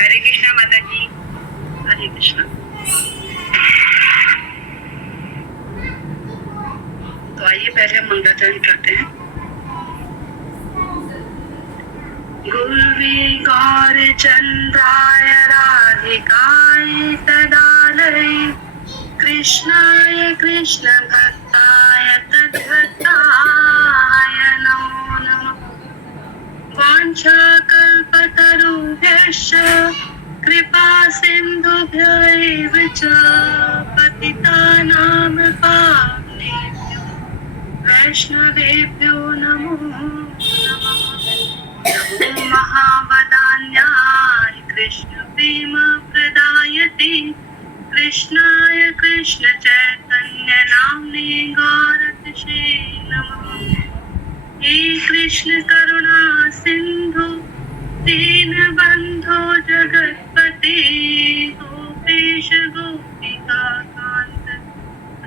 हरे कृष्णा माता जी। हरे कृष्णा। तो आइए पहले हम मंगलाचरण करते हैं। गुरुवे गौर चंद्राय राधिकाय तदालय कृष्णाय कृष्ण भक्ताय तद्भक्ताय नमो नमः। वाञ्छाकल्पतरुभ्यश्च कृपा सिन्धुभ्य एव च पतितानां पावनेभ्यो वैष्णवेभ्यो नमो नमः। नमो महावदान्याय कृष्ण प्रेम प्रदायते कृष्णाय कृष्ण चैतन्य नाम्ने गौरतिशे नमः। हे कृष्ण करुणा सिंधु दीनबंधो जगत्पते गोपेश गोपिका कांत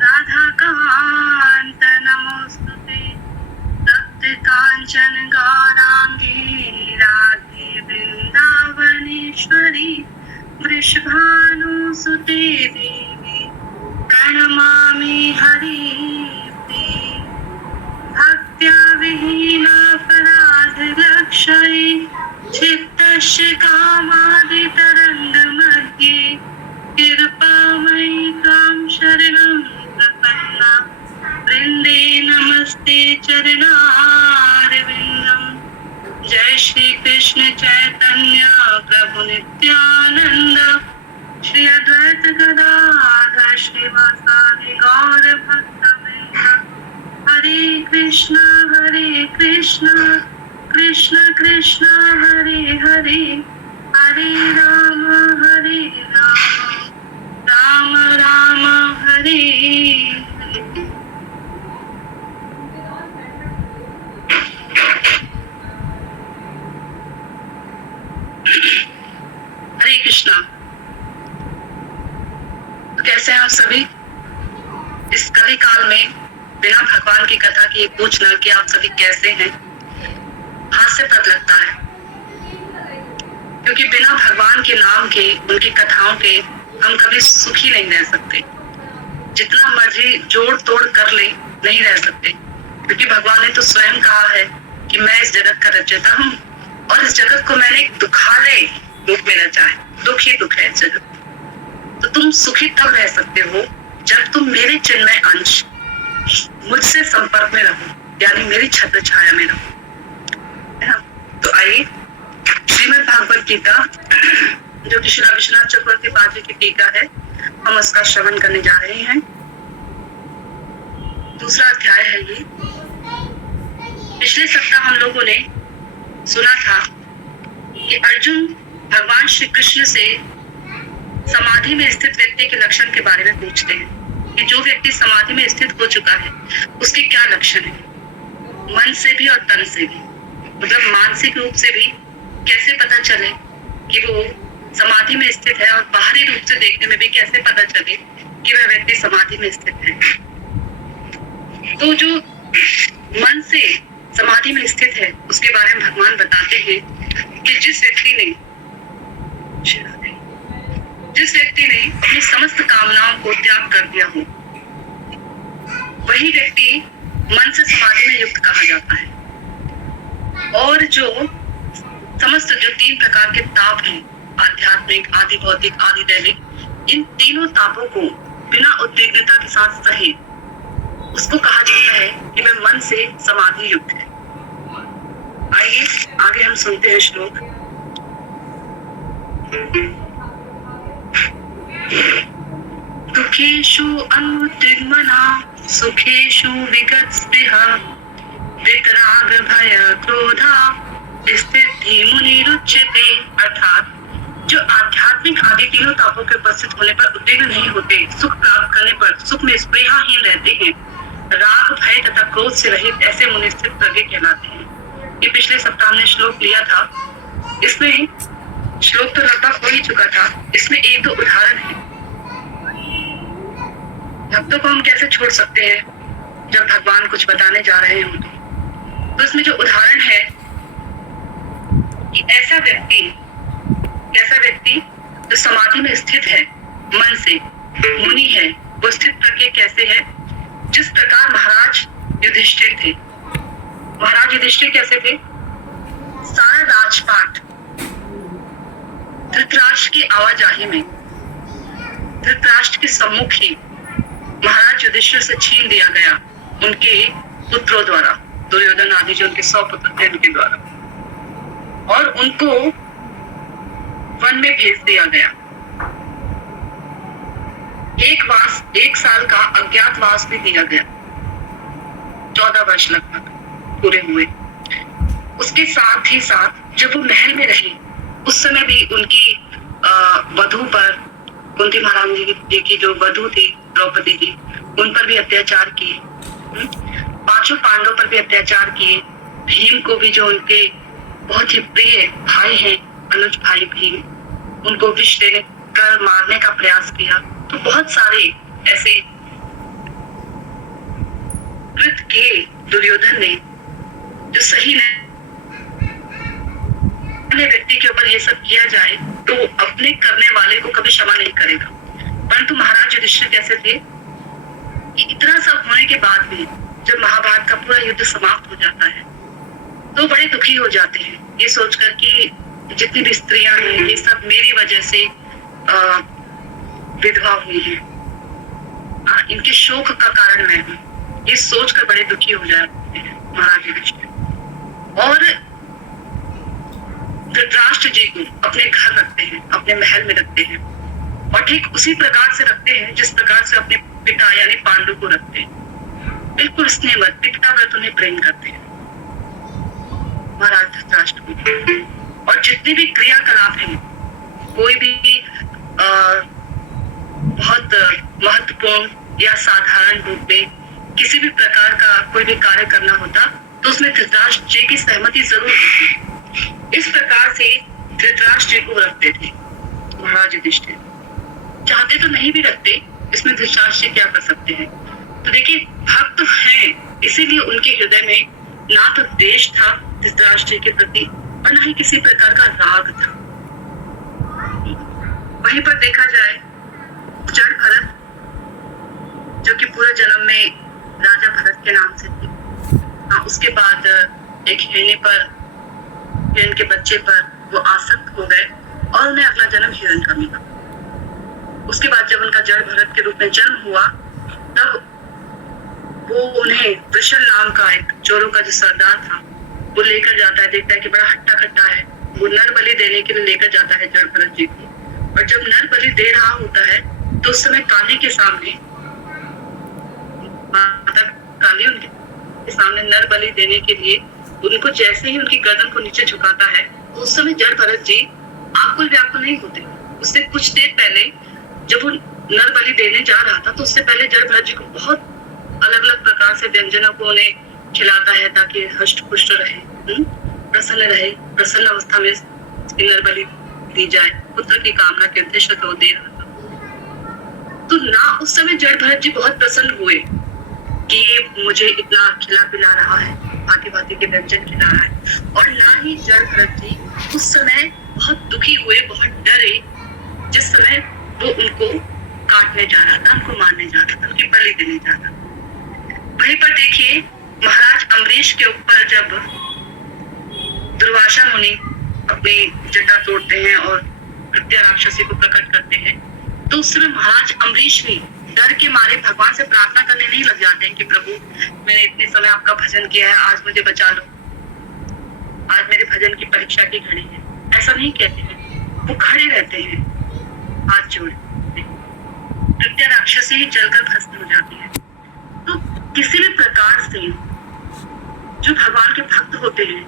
राधा कांत नमोस्तुते। तप्त कांचन गौरांगी राधे वृंदावनेश्वरी वृषभानुसुते देवी प्रणमामि हरिप्रिये। भक्त्या विहीनापराधलक्षये चित्तस्य कामादितरङ्गमध्ये कृपामयि त्वां शरणं प्रपन्ना वृन्दे नमस्ते चरणारविन्दम्। जय श्री कृष्ण चैतन्य प्रभु नित्यानंद श्री अद्वैत गदाधर श्रीवासादि गौर भक्तवृंद। हरे कृष्ण कृष्ण कृष्ण हरे हरे हरे राम राम राम हरे हरे। हरे कृष्णा। तो कैसे हैं आप सभी? इस कली काल में बिना भगवान की कथा की पूछना कि आप सभी कैसे हैं, हास्यप्रद लगता है, क्योंकि बिना भगवान के नाम के, उनकी कथाओं के हम कभी सुखी नहीं रह सकते। जितना मर्जी जोड़ तोड़ कर ले, नहीं रह सकते, क्योंकि भगवान ने तो स्वयं कहा है कि मैं इस जगत का रचयिता हूँ और इस जगत को मैंने एक दुखालय रूप में रचा है। दुख ही दुख है इस जगत। तो तुम सुखी तब रह सकते हो जब तुम मेरे चिन्मय अंश मुझसे संपर्क में रहो, यानी मेरी छत्र छाया में रहो, है ना। तो आइए श्रीमद् भागवत गीता, जो कि श्री विश्वनाथ चक्रवर्ती पाद की टीका है, हम उसका श्रवण करने जा रहे हैं। दूसरा अध्याय है ये। पिछले सप्ताह हम लोगों ने सुना था कि अर्जुन भगवान श्री कृष्ण से समाधि में स्थित व्यक्ति के लक्षण के बारे में पूछते हैं कि जो व्यक्ति समाधि में स्थित हो चुका है उसके क्या लक्षण है, मन से भी और तन से भी, मतलब मानसिक रूप से भी कैसे पता चले कि वो समाधि में स्थित है, और बाहरी रूप से देखने में भी कैसे पता चले कि वह व्यक्ति समाधि में स्थित है। तो जो मन से समाधि में स्थित है उसके बारे में भगवान बताते हैं कि जिस व्यक्ति ने अपनी समस्त कामनाओं को त्याग कर दिया हो, वही व्यक्ति मन से समाधि में युक्त कहा जाता है। और जो समस्त जो 3 प्रकार के ताप हैं, आध्यात्मिक, आदि भौतिक, आदि दैविक, इन तीनों तापों को बिना उद्विग्नता के साथ सहे, उसको कहा जाता है कि वह मन से समाधि युक्त है। आइए आगे हम सुनते हैं श्लोक। दुखेषु अनुद्विग्मना सुखेषु विगतस्पृहा वितराग भय क्रोधा स्थिति मुनिरुच्यते। अर्थात जो आध्यात्मिक आदि तीनों तापों के उपस्थित होने पर उद्विग्न नहीं होते, सुख प्राप्त करने पर सुख में स्पृहाहीन रहते हैं, राग भय तथा क्रोध से रहित, ऐसे मुनि स्थित प्रज्ञ कहलाते हैं। ये पिछले सप्ताह हमने श्लोक लिया था। इसमें श्लोक तो लगभग हो ही चुका था, इसमें 1-2 उदाहरण है। भक्तों को हम कैसे छोड़ सकते हैं जब भगवान कुछ बताने जा रहे हों। तो इसमें जो उदाहरण है कि ऐसा व्यक्ति जो समाधि में स्थित है मन से, मुनि है, वो स्थित प्रज्ञ कैसे है? जिस प्रकार महाराज युधिष्ठिर थे। महाराज युधिष्ठिर कैसे थे? सारा राजपाट धृतराष्ट्र की आवाजाही में, धृतराष्ट्र के सम्मुख ही महाराज युधिष्ठिर से छीन दिया गया उनके पुत्रों द्वारा, दुर्योधन आदि जो उनके 100 पुत्र थे उनके द्वारा, और उनको वन में भेज दिया गया। एक साल का अज्ञातवास भी दिया गया, 14 वर्ष लगभग पूरे हुए। उसके साथ ही साथ जब वो महल में रही, उस समय भी उनकी वधू पर, कुंती महारानी जी की जो वधू थी द्रौपदी जी, उन पर भी अत्याचार किए। 5 पांडवों पर भी अत्याचार किए। भीम को भी, जो उनके बहुत ही प्रिय भाई हैं, अनुज भाई भीम, उनको विष देने कर मारने का प्रयास किया। तो बहुत सारे ऐसे कृत किए दुर्योधन ने, जो सही नहीं। अपने व्यक्ति के ऊपर ये सब किया जाए तो अपने करने वाले को कभी क्षमा नहीं करेगा। परंतु महाराज युधिष्ठिर कैसे थे कि इतना सब होने के बाद भी जब महाभारत का पूरा युद्ध समाप्त हो जाता है तो बड़े दुखी हो जाते हैं, ये सोचकर कि जितनी भी स्त्रियां हैं ये सब मेरी वजह से विधवा हुई है, इनके शोक का कारण मैं हूँ, ये सोचकर बड़े दुखी हो जाते हैं महाराज युधिष्ठिर। और धृतराष्ट्र जी को अपने घर रखते हैं, अपने महल में रखते हैं, और ठीक उसी प्रकार से रखते हैं जिस प्रकार से अपने पिता यानी पांडु को रखते हैं। बिल्कुल स्नेहवत, पितावत उन्हें प्रेम करते हैं महाराज धृतराष्ट्र को। और जितने भी क्रियाकलाप हैं, कोई भी बहुत महत्वपूर्ण या साधारण रूप में किसी भी प्रकार का कोई भी कार्य करना होता तो उसमें धृतराष्ट्र जी की सहमति जरूर होती। इस प्रकार से धृतराष्ट्र जी को रखते थे महाराज युधिष्ठिर। चाहते तो नहीं भी रखते, इसमें धृतराष्ट्र जी क्या कर सकते हैं। तो देखिए, भक्त हैं, इसीलिए उनके हृदय में ना तो देश था धृतराष्ट्र जी के प्रति और ना ही किसी प्रकार का राग था। वहीं पर देखा जाए जड़ भरत, जो कि पूरे जन्म में राजा भरत के नाम से थे, उसके बाद एक हिरण्य पर, हिरण के बच्चे पर वो आसक्त हो गए और उन्हें अगला जन्म हिरण का मिला। उसके बाद जब उनका जड़ भरत के रूप में जन्म हुआ तब वो उन्हें वृषण नाम का एक चोरों का जो सरदार था वो लेकर जाता है, देखता है कि बड़ा हट्टा कट्टा है, वो नर बलि देने के लिए लेकर जाता है जड़ भरत जी को। और जब नर बलि दे रहा होता है तो उस समय काली के सामने, माता काली उनके सामने नर बलि देने के लिए उनको जैसे ही उनकी गर्दन को नीचे झुकाता है तो उस समय जड़ भरत जी आकुल व्याकुल नहीं होते। उससे कुछ देर पहले जब वो नर बलि देने जा रहा था तो उससे पहले जड़ भरत जी को बहुत अलग अलग प्रकार से व्यंजनों को उन्हें खिलाता है ताकि हष्ट पुष्ट रहे, प्रसन्न रहे, प्रसन्न अवस्था में नर बलि दी जाए, पुत्र की कामना के उद्देश्य तो दे रहा था। तो ना उस समय जड़ भरत जी बहुत प्रसन्न हुए कि मुझे इतना खिला पिला रहा है, भांति भांति के व्यंजन खिला रहा है, और ना ही जड़ भरत जी उस समय बहुत दुखी हुए, बहुत डरे जिस समय वो उनको काटने जा रहा था, उनको मारने जा रहा था, उनकी बलि देने जा रहा था। वहीं पर देखिए महाराज अम्बरीश के ऊपर जब दुर्वासा मुनि अपनी जटा तोड़ते हैं और प्रत्या राक्षसी को प्रकट करते हैं तो उस समय महाराज अम्बरीश भी डर के मारे भगवान से प्रार्थना करने नहीं लग जाते हैं कि प्रभु मैंने इतने समय आपका भजन किया है, आज मुझे बचा लो, आज मेरे भजन की परीक्षा की घड़ी है, ऐसा नहीं कहते हैं। वो खड़े रहते हैं हाथ जोड़े, प्रत्या राक्षसी ही जलकर भस्म हो जाती है। तो किसी भी प्रकार से जो भगवान के भक्त होते हैं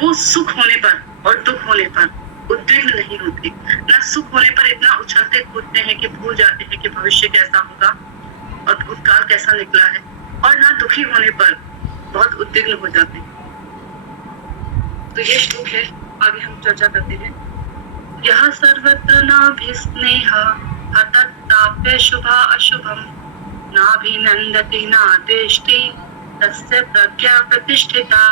वो सुख होने पर और दुख होने पर उद्विग्न नहीं होते। ना सुख होने पर इतना उछलते कूदते हैं कि भूल जाते हैं कि भविष्य कैसा होगा और भूतकाल कैसा निकला है, और ना दुखी होने पर बहुत उद्विग्न हो जाते हैं। तो ये श्लोक है, आगे हम चर्चा करते हैं। यह सर्वत्र नाभिस्नेहा हतताप्य शुभा अशुभम नाभिनंदति नादेष्टि तस्य प्रज्ञा प्रतिष्ठिता।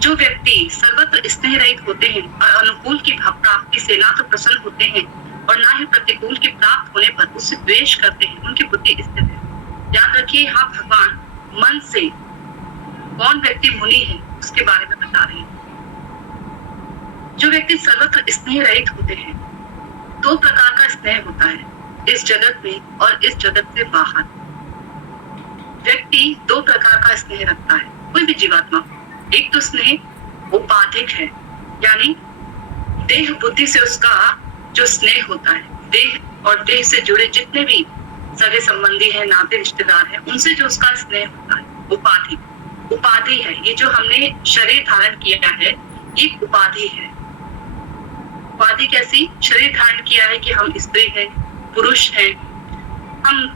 जो व्यक्ति सर्वत्र स्नेह रहित होते हैं और अनुकूल की प्राप्ति से ना तो प्रसन्न होते हैं और ना ही प्रतिकूल के प्राप्त होने पर उससे द्वेष करते हैं, उनकी बुद्धि स्थिर है। याद रखिए, यहाँ भगवान मन से कौन व्यक्ति मुनि है उसके बारे में बता रहे हैं। जो व्यक्ति सर्वत्र स्नेह रहित होते हैं, दो प्रकार का स्नेह होता है, इस जगत में और इस जगत से बाहर। व्यक्ति दो प्रकार का स्नेह रखता है, कोई भी जीवात्मा। एक तो स्नेह उपाधिक है, यानी देह बुद्धि से उसका जो स्नेह होता है, देह और देह से जुड़े जितने भी सगे संबंधी हैं, नाते रिश्तेदार हैं, उनसे जो उसका स्नेह होता है, उपाधिक। उपाधि है, ये जो हमने शरीर धारण किया है, ये उपाधि है। उपाधि कैसी? शरीर धारण किया है कि हम स्त्री हैं, पुरुष हैं, हम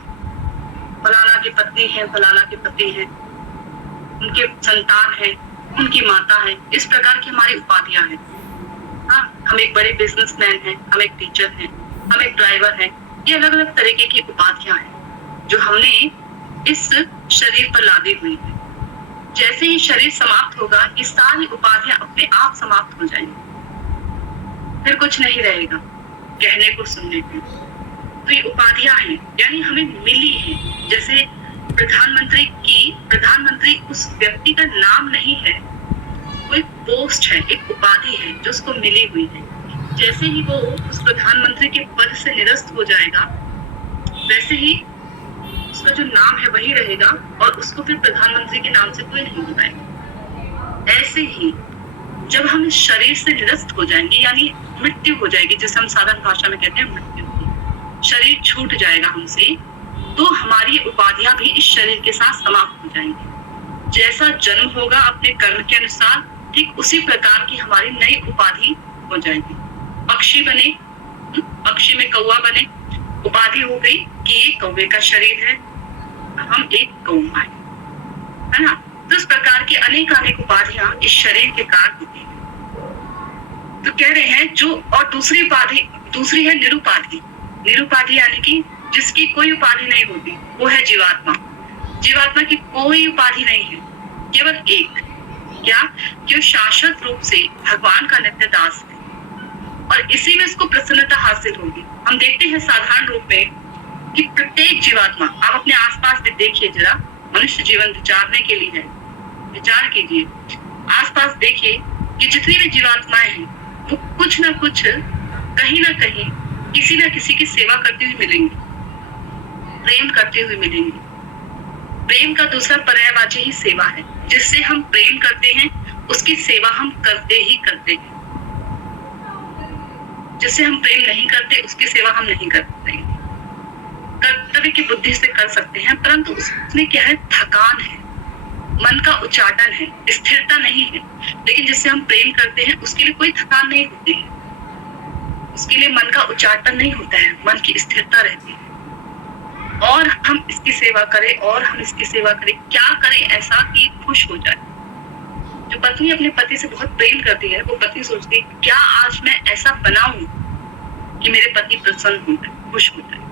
फलाना की पत्नी है, फलाना के पति हैं, उनके संतान है, उनकी माता है, इस प्रकार की हमारी उपाधियां हैं। हाँ, हम एक बड़े बिजनेसमैन हैं, हम एक टीचर हैं, हम एक ड्राइवर हैं, ये अलग अलग तरीके की उपाधियां हैं जो हमने इस शरीर पर लादी हुई है। जैसे ही शरीर समाप्त होगा, ये सारी उपाधियां अपने आप समाप्त हो जाएंगी, फिर कुछ नहीं रहेगा कहने को, सुनने को। तो ये उपाधियां हैं, यानी हमें मिली है। जैसे प्रधानमंत्री उस व्यक्ति का नाम नहीं है, कोई पोस्ट है, एक उपाधि है जो उसको मिली हुई है। जैसे ही वो उस प्रधानमंत्री के पद से निरस्त हो जाएगा, वैसे ही उसका जो नाम है वही रहेगा और उसको फिर प्रधानमंत्री के नाम से कोई नहीं बुलाएगा। ऐसे ही जब हम इस शरीर से निरस्त हो जाएंगे, यानी मृत्यु हो जाएगी, जिसे हम साधारण भाषा में कहते हैं मृत्यु, शरीर छूट जाएगा हमसे, तो हमारी उपाधियां भी इस शरीर के साथ समाप्त हो जाएंगी। जैसा जन्म होगा अपने कर्म के अनुसार, ठीक उसी प्रकार की हमारी नई उपाधि हो जाएगी। पक्षी बने, पक्षी में कौवा बने, उपाधि हो गई कि ये कौवे का शरीर है, हम एक कौवा है ना। तो इस प्रकार की अनेक उपाधियां इस शरीर के कारण होती है। तो कह रहे हैं जो, और दूसरी है निरुपाधि। निरुपाधि यानी कि जिसकी कोई उपाधि नहीं होती, वो है जीवात्मा। जीवात्मा की कोई उपाधि नहीं है, केवल एक, क्या कि वो शाश्वत रूप से भगवान का नित्य दास है और इसी में उसको प्रसन्नता हासिल होगी। हम देखते हैं साधारण रूप में कि प्रत्येक जीवात्मा, आप अपने आसपास भी देखिए जरा, मनुष्य जीवन विचारने के लिए है, विचार कीजिए, आसपास देखिए कि जितनी भी जीवात्माएं हैं वो कुछ ना कुछ, कहीं ना कहीं, किसी ना किसी की सेवा करती हुई मिलेंगी, प्रेम करते हुए मिलेंगी। प्रेम का दूसरा पर्यायवाची ही सेवा है। जिससे हम प्रेम करते हैं उसकी सेवा हम करते ही करते हैं। जिससे हम प्रेम नहीं करते उसकी सेवा हम नहीं करते। कर्तव्य की बुद्धि से कर सकते हैं, परंतु उसमें क्या है, थकान है, मन का उच्चाटन है, स्थिरता नहीं है। लेकिन जिससे हम प्रेम करते हैं उसके लिए कोई थकान नहीं होती है, उसके लिए मन का उच्चाटन नहीं होता है, मन की स्थिरता रहती है। और हम इसकी सेवा करें और हम इसकी सेवा करें, क्या करें ऐसा कि खुश हो जाए। जो पत्नी अपने पति से बहुत प्रेम करती है, वो पत्नी सोचती है क्या आज मैं ऐसा बनाऊं कि मेरे पति प्रसन्न हो जाए, खुश हो जाए।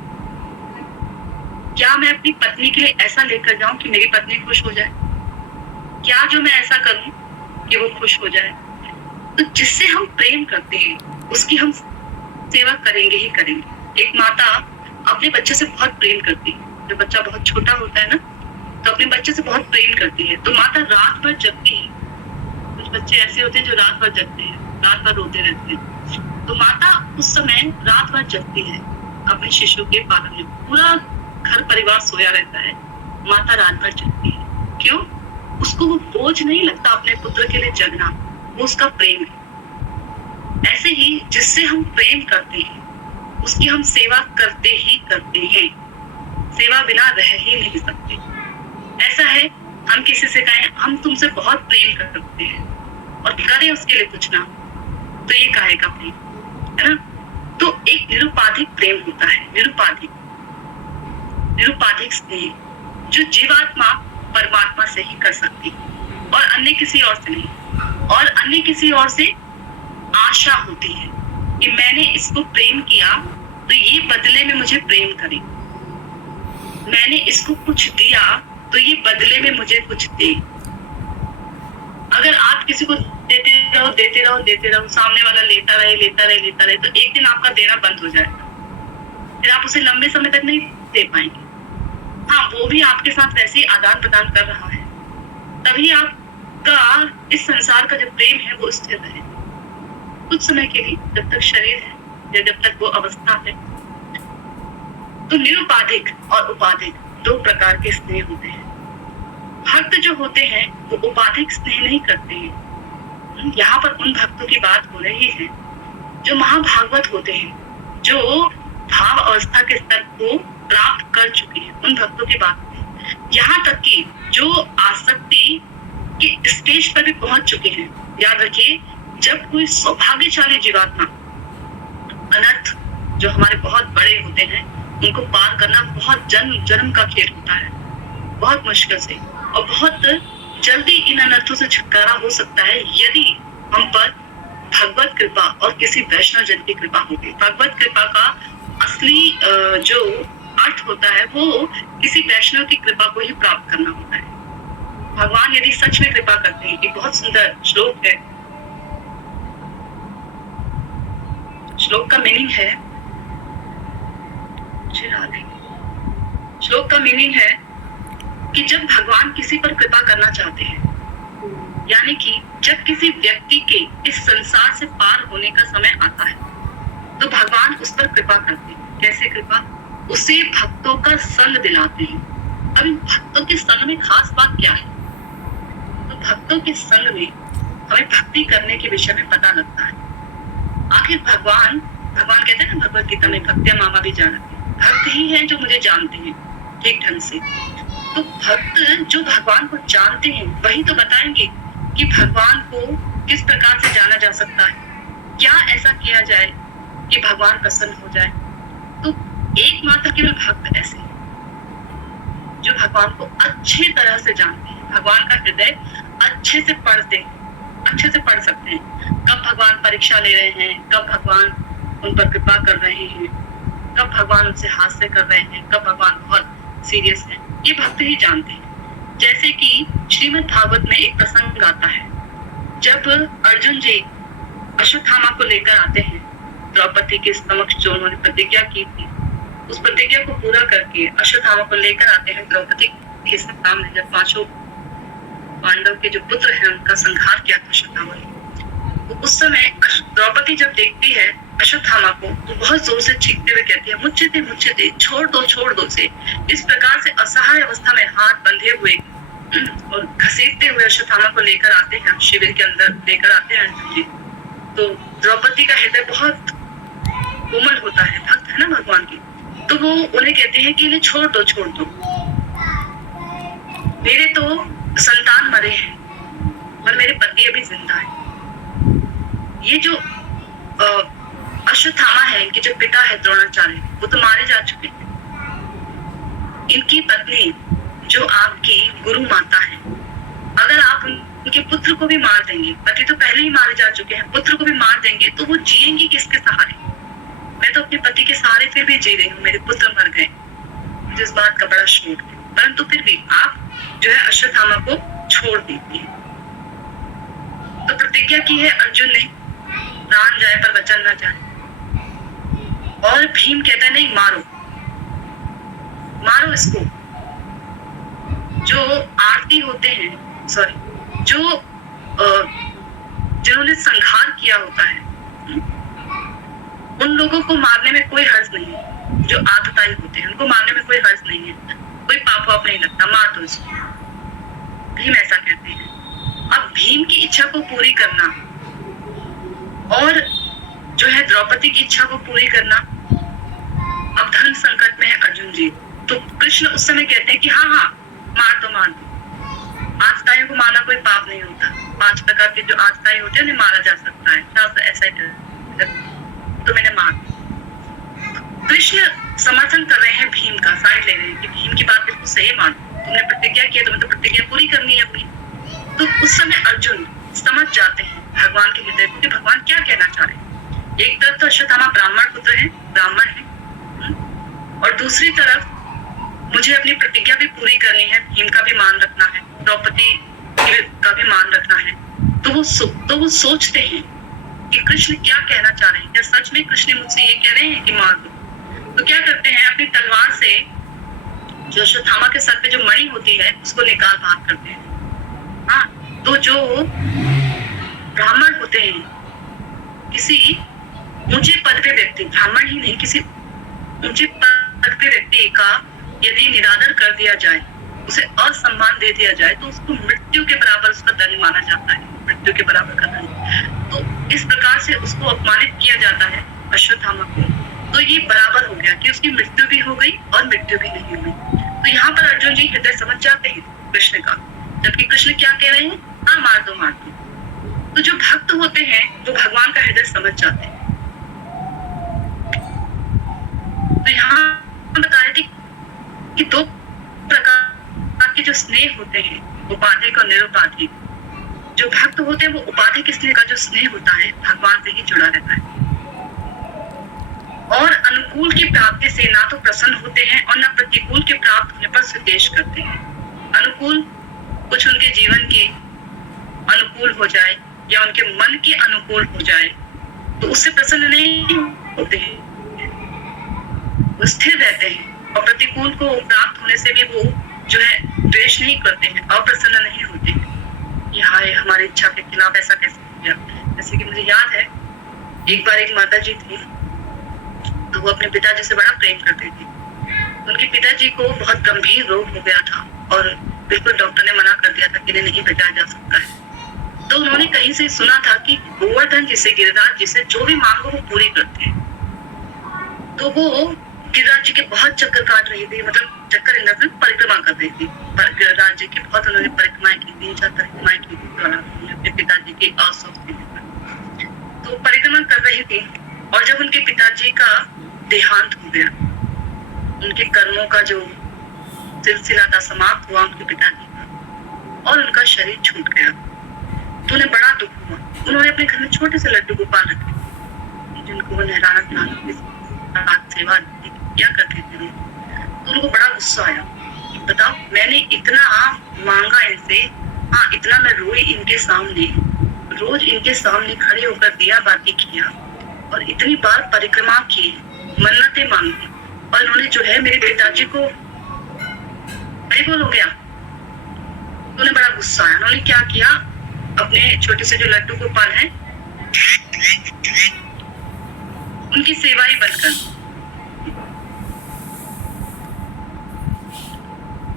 क्या मैं अपनी पत्नी के लिए ऐसा लेकर जाऊं कि मेरी पत्नी खुश हो जाए। क्या जो मैं ऐसा करूं कि वो खुश हो जाए। तो जिससे हम प्रेम करते हैं उसकी हम सेवा करेंगे ही करेंगे। एक माता अपने बच्चे से बहुत प्रेम करती है। जब बच्चा बहुत छोटा होता है ना, तो अपने बच्चे से बहुत प्रेम करती है। तो माता रात भर जगती है। कुछ बच्चे ऐसे होते हैं जो रात भर जगते हैं, रात भर रोते रहते हैं। तो माता उस समय रात भर जगती है अपने शिशु के पालन में। पूरा घर परिवार सोया रहता है, माता रात भर जगती है। क्यों? उसको वो बोझ नहीं लगता अपने पुत्र के लिए जगना, वो उसका प्रेम है। ऐसे ही जिससे हम प्रेम करते हैं उसकी हम सेवा करते ही करते हैं। सेवा बिना रह ही नहीं सकते। ऐसा है, हम किसी से कहें हम तुमसे बहुत प्रेम करते हैं और करें उसके लिए कुछ ना, तो ये काहे का प्रेम है ना। तो एक निरुपाधिक प्रेम होता है, निरुपाधिक स्नेह, जो जीवात्मा परमात्मा से ही कर सकती है और अन्य किसी और से नहीं। और अन्य किसी और से आशा होती है कि मैंने इसको प्रेम किया तो ये बदले में मुझे प्रेम करे, मैंने इसको कुछ दिया तो ये बदले में मुझे कुछ दे। अगर आप किसी को देते रहो, सामने वाला लेता रहे, तो एक दिन आपका देना बंद हो जाएगा, फिर आप उसे लंबे समय तक नहीं दे पाएंगे। हाँ, वो भी आपके साथ वैसे ही आदान प्रदान कर रहा है, तभी आपका इस संसार का जो प्रेम है वो स्थिर रहे कुछ समय के लिए, जब तक शरीर है या जब तक वो अवस्था है। तो निरुपाधिक और उपाधिक दो प्रकार के स्नेह होते हैं। भक्त जो होते हैं वो उपाधिक स्नेह नहीं करते हैं। यहाँ पर उन भक्तों की बात हो रही है जो महाभागवत होते हैं, जो भाव अवस्था के स्तर को प्राप्त कर चुके हैं, उन भक्तों की बात है। यहाँ तक कि जो आसक्ति के स्टेज पर भी पहुंच चुके हैं। याद रखिए, जब कोई सौभाग्यशाली जीवात्मा अनर्थ जो हमारे बहुत बड़े होते हैं उनको पार करना बहुत जन्म का खेल होता है, बहुत मुश्किल से, और बहुत जल्दी इन अनर्थों से छुटकारा हो सकता है यदि हम पर भगवत कृपा और किसी वैष्णव जन की कृपा होगी। भगवत कृपा का असली जो अर्थ होता है वो किसी वैष्णव की कृपा को ही प्राप्त करना होता है। भगवान यदि सच में कृपा करते हैं, एक बहुत सुंदर श्लोक है, श्लोक का मीनिंग है, श्लोक का मीनिंग है कि जब भगवान किसी पर कृपा करना चाहते हैं, यानी कि जब किसी व्यक्ति के इस संसार से पार होने का समय आता है, तो भगवान उस पर कृपा करते हैं। कैसे कृपा? उसे भक्तों का संग दिलाते हैं। अब इन भक्तों के संग में खास बात क्या है? तो भक्तों के संग में हमें भक्ति करने के विषय में पता लगता है। आखिर भगवान कहते हैं ना भगवत गीता में, भक्त्या मामा भी जानते हैं, भक्त ही हैं जो मुझे जानते हैं ठीक ढंग से। तो भक्त जो भगवान को जानते हैं वही तो बताएंगे कि भगवान को किस प्रकार से जाना जा सकता है, क्या ऐसा किया जाए कि भगवान प्रसन्न हो जाए। तो एकमात्र केवल भक्त ऐसे हैं जो भगवान को अच्छी तरह से जानते हैं, भगवान का हृदय अच्छे से पढ़ सकते हैं। कब भगवान परीक्षा ले रहे हैं, कब भगवान उन पर कृपा कर रहे हैं, कब भगवान उनसे हास्य कर रहे हैं, कब भगवान बहुत सीरियस है, ये भक्त ही जानते हैं। जैसे कि श्रीमद् भागवत में एक प्रसंग आता है, जब अर्जुन जी अश्वत्थामा को लेकर आते हैं द्रौपदी के समक्ष, जो उन्होंने प्रतिज्ञा की थी, उस प्रतिज्ञा को पूरा करके अश्वत्थामा को लेकर आते हैं द्रौपदी के सामने, जब पांचों पांडव के जो पुत्र हैं उनका संहार किया था अश्वत्थामा ने। तो उस समय द्रौपदी जब देखती है अश्वत्थामा को, तो बहुत जोर से चीखते हुए कहती है, मुझे दे, छोड़ दो से। इस प्रकार से असहाय अवस्था में हाथ बंधे हुए और घसीटते हुए अश्वत्थामा को लेकर आते हैं, शिविर के अंदर लेकर आते हैं अर्जुन जी। तो द्रौपदी का हृदय बहुत कोमल होता है, भक्त है ना भगवान की, तो वो उन्हें कहते हैं कि इन्हें छोड़ दो, मेरे तो संतान मरे हैं और मेरे पति अभी जिंदा है। ये जो अश्वत्थामा है, इनके जो पिता है द्रोणाचार्य, वो तो मारे जा चुके हैं। इनकी पत्नी जो आपकी गुरु माता है, अगर आप उनके पुत्र को भी मार देंगे, पति तो पहले ही मारे जा चुके हैं, पुत्र को भी मार देंगे, तो वो जिएंगी किसके सहारे? मैं तो अपने पति के सहारे फिर भी जी रही हूँ, मेरे पुत्र मर गए, मुझे इस बात का बड़ा शोक है, परंतु फिर भी आप जो है अश्वत्थामा को छोड़ देती है। तो प्रतिज्ञा की है अर्जुन ने, प्राण जाए पर वचन न जाए, और भीम कहता है नहीं, मारो इसको। जो आरती होते हैं, जिन्होंने संहार किया होता है, उन लोगों को मारने में कोई हर्ज नहीं है। जो आतताई होते हैं उनको मारने में कोई हर्ज नहीं है, कोई पाप वाप नहीं लगता, मार दो इसको। भीम ऐसा कहते हैं। अब भीम की इच्छा को पूरी करना और जो है द्रौपदी की इच्छा को पूरी करना, अब धर्म संकट में है अर्जुन जी, तो कृष्ण उस समय कहते हैं कि हाँ मार दो। आतताइयों को मारना कोई पाप नहीं होता, 5 प्रकार के जो आतताई होते हैं उन्हें मारा जा सकता है, शास्त्र ऐसा ही, तो मैंने मार। कृष्ण समर्थन कर रहे हैं भीम का, साइड ले रहे हैं कि भीम की बात बिल्कुल सही, मार, तुमने प्रतिज्ञा की है, तुम्हें तो प्रतिज्ञा पूरी करनी है अपनी। तो उस समय अर्जुन समझ जाते हैं भगवान के हृदय को कि भगवान क्या कहना चाह रहे हैं। एक तरफ तो अश्वत्थामा ब्राह्मण पुत्र है, ब्राह्मण है, और दूसरी तरफ मुझे अपनी प्रतिज्ञा भी पूरी करनी है, भीम का भी मान रखना है, द्रौपदी का भी मान रखना है, तो वो सोचते हैं कि कृष्ण क्या कहना चाह रहे हैं, क्या सच में कृष्ण मुझसे ये कह रहे हैं कि मार दो। तो क्या करते हैं, अपनी तलवार से जो अश्वत्थामा के सर पे जो मणि होती है उसको निकाल बाहर करते हैं। हाँ, तो जो ब्राह्मण होते हैं, किसी ऊंचे पद पे व्यक्ति, ब्राह्मण ही नहीं, किसी ऊंचे पद पे व्यक्ति का यदि निरादर कर दिया जाए, उसे असम्मान दे दिया जाए, तो उसको मृत्यु के बराबर उसका दंड माना जाता है, मृत्यु के बराबर का दंड। तो इस प्रकार से उसको अपमानित किया जाता है अश्वत्थामा को। तो ये बराबर हो गया कि उसकी मृत्यु भी हो गई और मृत्यु भी नहीं हुई। तो यहाँ पर अर्जुन जी हृदय समझ जाते हैं कृष्ण का, जबकि कृष्ण क्या कह रहे हैं, हाँ मार दो मार दो। तो जो भक्त होते हैं वो भगवान का हृदय समझ जाते हैं। तो यहाँ बता रहे थे कि दो प्रकार के जो स्नेह होते हैं, उपाधिक और निरुपाधिक। जो भक्त होते हैं वो उपाधिक स्नेह का जो स्नेह होता है भगवान से ही जुड़ा रहता है, और अनुकूल की प्राप्ति से ना तो प्रसन्न होते हैं और ना प्रतिकूल के प्राप्त होने पर संदेश करते हैं। अनुकूल कुछ उनके जीवन के अनुकूल हो जाए या उनके मन के अनुकूल हो जाए तो उससे प्रसन्न नहीं होते हैं, वो स्थिर रहते हैं। और प्रतिकूल को प्राप्त होने से भी वो जो है द्वेष नहीं करते हैं, अप्रसन्न नहीं होते हैं। यहाँ हमारी इच्छा के खिलाफ ऐसा कैसे हो गया। जैसे कि मुझे याद है, एक बार एक माता जी थी, तो वो अपने पिताजी से बड़ा प्रेम करते थे। उनके पिताजी को बहुत गंभीर रोग हो गया था और बिल्कुल डॉक्टर ने मना कर दिया था कि नहीं बचाया जा सकता है। तो उन्होंने कहीं से सुना था कि गोवर्धन जिसे, गिरिराज जिसे जो भी मांगो वो पूरी करते हैं। तो वो गिरिराज जी के बहुत चक्कर काट रही थी, मतलब चक्कर इन द परिक्रमा कर रही थी। पर गिरिराज जी की बहुत उन्होंने परिक्रमाएं की, 3-4 परिक्रमाएं की थी अपने पिताजी के अस्वस्थ होने पर। तो परिक्रमा कर रही थी और जब उनके पिताजी का देहांत हो गया, उनके कर्मों का जो सिलसिला था समाप्त हुआ उनके पिताजी का, और उनका शरीर छूट गया, तो उन्हें बड़ा दुख हुआ। उन्होंने अपने घर में छोटे से लड्डू गोपाल रखे, जिनको वो नहलाना खिलाना सेवा क्या करते थे। तो उनको बड़ा गुस्सा आया, बताओ मैंने इतना मांगा इनसे, हाँ इतना मैं रोई इनके सामने, रोज इनके सामने खड़े होकर दिया बाती किया और इतनी बार परिक्रमा की, मन्नतें मांगी, और इन्होंने जो है मेरे पिताजी को हो गया। तो उन्हें बड़ा गुस्सा आया। उन्होंने क्या किया, अपने छोटे से जो लड्डू गोपाल हैं उनकी सेवा ही बंद कर दी,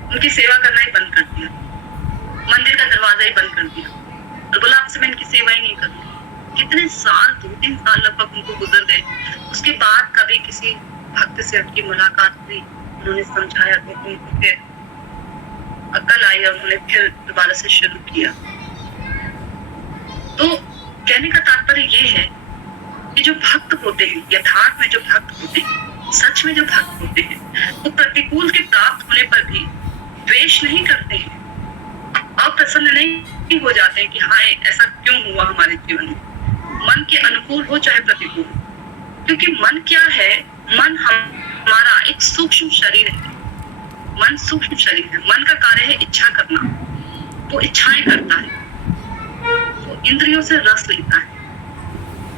उनकी सेवा करना ही बंद कर दिया, मंदिर का दरवाजा ही बंद कर दिया और बोला आपसे मैं इनकी सेवा ही नहीं करूंगी। कितने साल, 2-3 साल लगभग उनको गुजर गए। उसके बाद कभी किसी भक्त से उनकी मुलाकात हुई, उन्होंने समझाया तो उनको फिर अक्ल आई और उन्होंने फिर दोबारा से शुरू किया। तो कहने का तात्पर्य ये है कि जो भक्त होते हैं, यथार्थ में जो भक्त होते हैं, सच में जो भक्त होते हैं, वो प्रतिकूल के प्राप्त होने पर भी द्वेष नहीं करते हैं, अप्रसन्न नहीं हो जाते हैं कि हाँ ऐसा क्यों हुआ हमारे जीवन में। मन के अनुकूल हो चाहे प्रतिकूल, क्योंकि मन क्या है, मन हमारा एक सूक्ष्म शरीर है। मन सूक्ष्म शरीर है, मन का कार्य है इच्छा करना, वो इच्छाएं करता है, वो इंद्रियों से रस लेता है।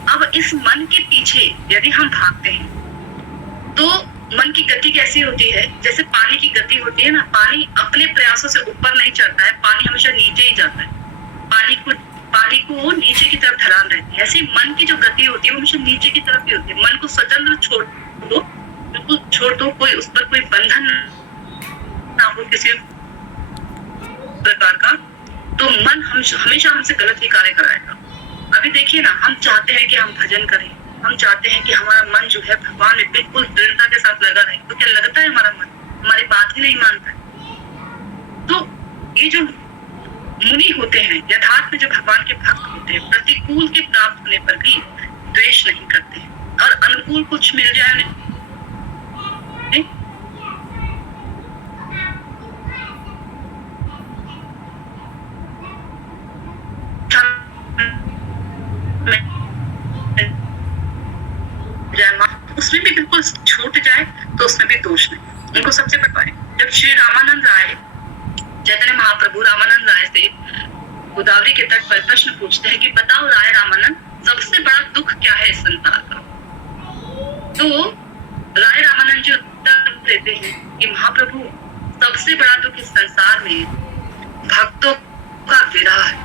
अब इस मन के पीछे यदि हम भागते हैं तो मन की गति कैसी होती है, जैसे पानी की गति होती है ना, पानी अपने प्रयासों से ऊपर नहीं चढ़ता है, पानी हमेशा नीचे ही जाता है, पानी को नीचे की तरफ ढलान रहती है। ऐसी मन की जो गति होती है वो हमेशा नीचे की तरफ ही होती है। मन को स्वतंत्र छोड़ दो, बिल्कुल छोड़ दो, कोई उस पर कोई बंधन ना हो किसी प्रकार का, तो मन हमेशा हमसे गलत ही कार्य कराएगा। अभी देखिए ना, हम चाहते हैं कि हम भजन करें, हम चाहते हैं कि हमारा मन जो है भगवान में बिल्कुल दृढ़ता के साथ लगा रहे, तो क्या लगता है हमारा मन हमारी बात ही नहीं मानता है। तो ये जो मुनि होते हैं, यथार्थ में जो भगवान के भक्त होते हैं, प्रतिकूल के प्राप्त होने पर भी द्वेष नहीं करते हैं, और अनुकूल कुछ मिल जाए नहीं, उसमें भी बिल्कुल छूट जाए तो उसमें भी दोष नहीं। उनको सबसे पता है, जब श्री रामानंद राय, चैतन्य महाप्रभु रामानंद राय से गोदावरी के तट पर प्रश्न पूछते हैं कि बताओ राय रामानंद, सबसे बड़ा दुख क्या है इस संसार का। तो राय रामानंद जी उत्तर देते हैं कि महाप्रभु, सबसे बड़ा दुख इस संसार में भक्तों का विरह है।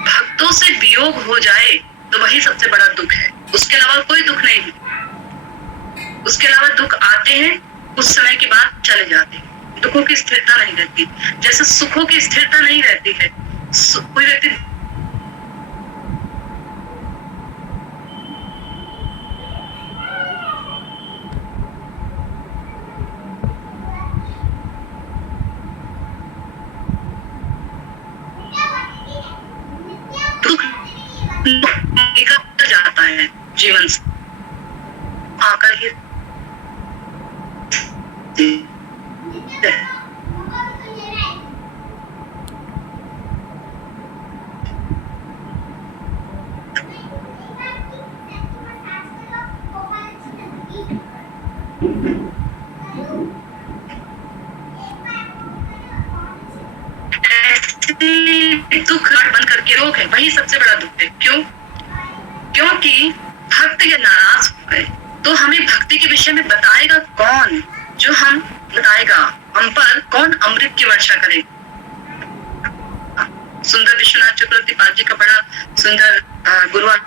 भक्तों से वियोग हो जाए तो वही सबसे बड़ा दुख है, उसके अलावा कोई दुख नहीं है। उसके अलावा दुख आते हैं, कुछ समय के बाद चले जाते हैं। दुखों की स्थिरता नहीं रहती, जैसे सुखों की स्थिरता नहीं रहती है। कोई व्यक्ति दुख निकल जाता है जीवन से आकर ही दुख बन करके रोग है, वही सबसे बड़ा दुख है। क्यों? क्योंकि भक्त ये नाराज हो गए तो हमें भक्ति के विषय में बताएगा कौन? जो हम बताएगा हम पर कौन अमृत की वर्षा करे? सुंदर विश्वनाथ चक्रवर्ती पाल जी का बड़ा सुंदर गुरुवार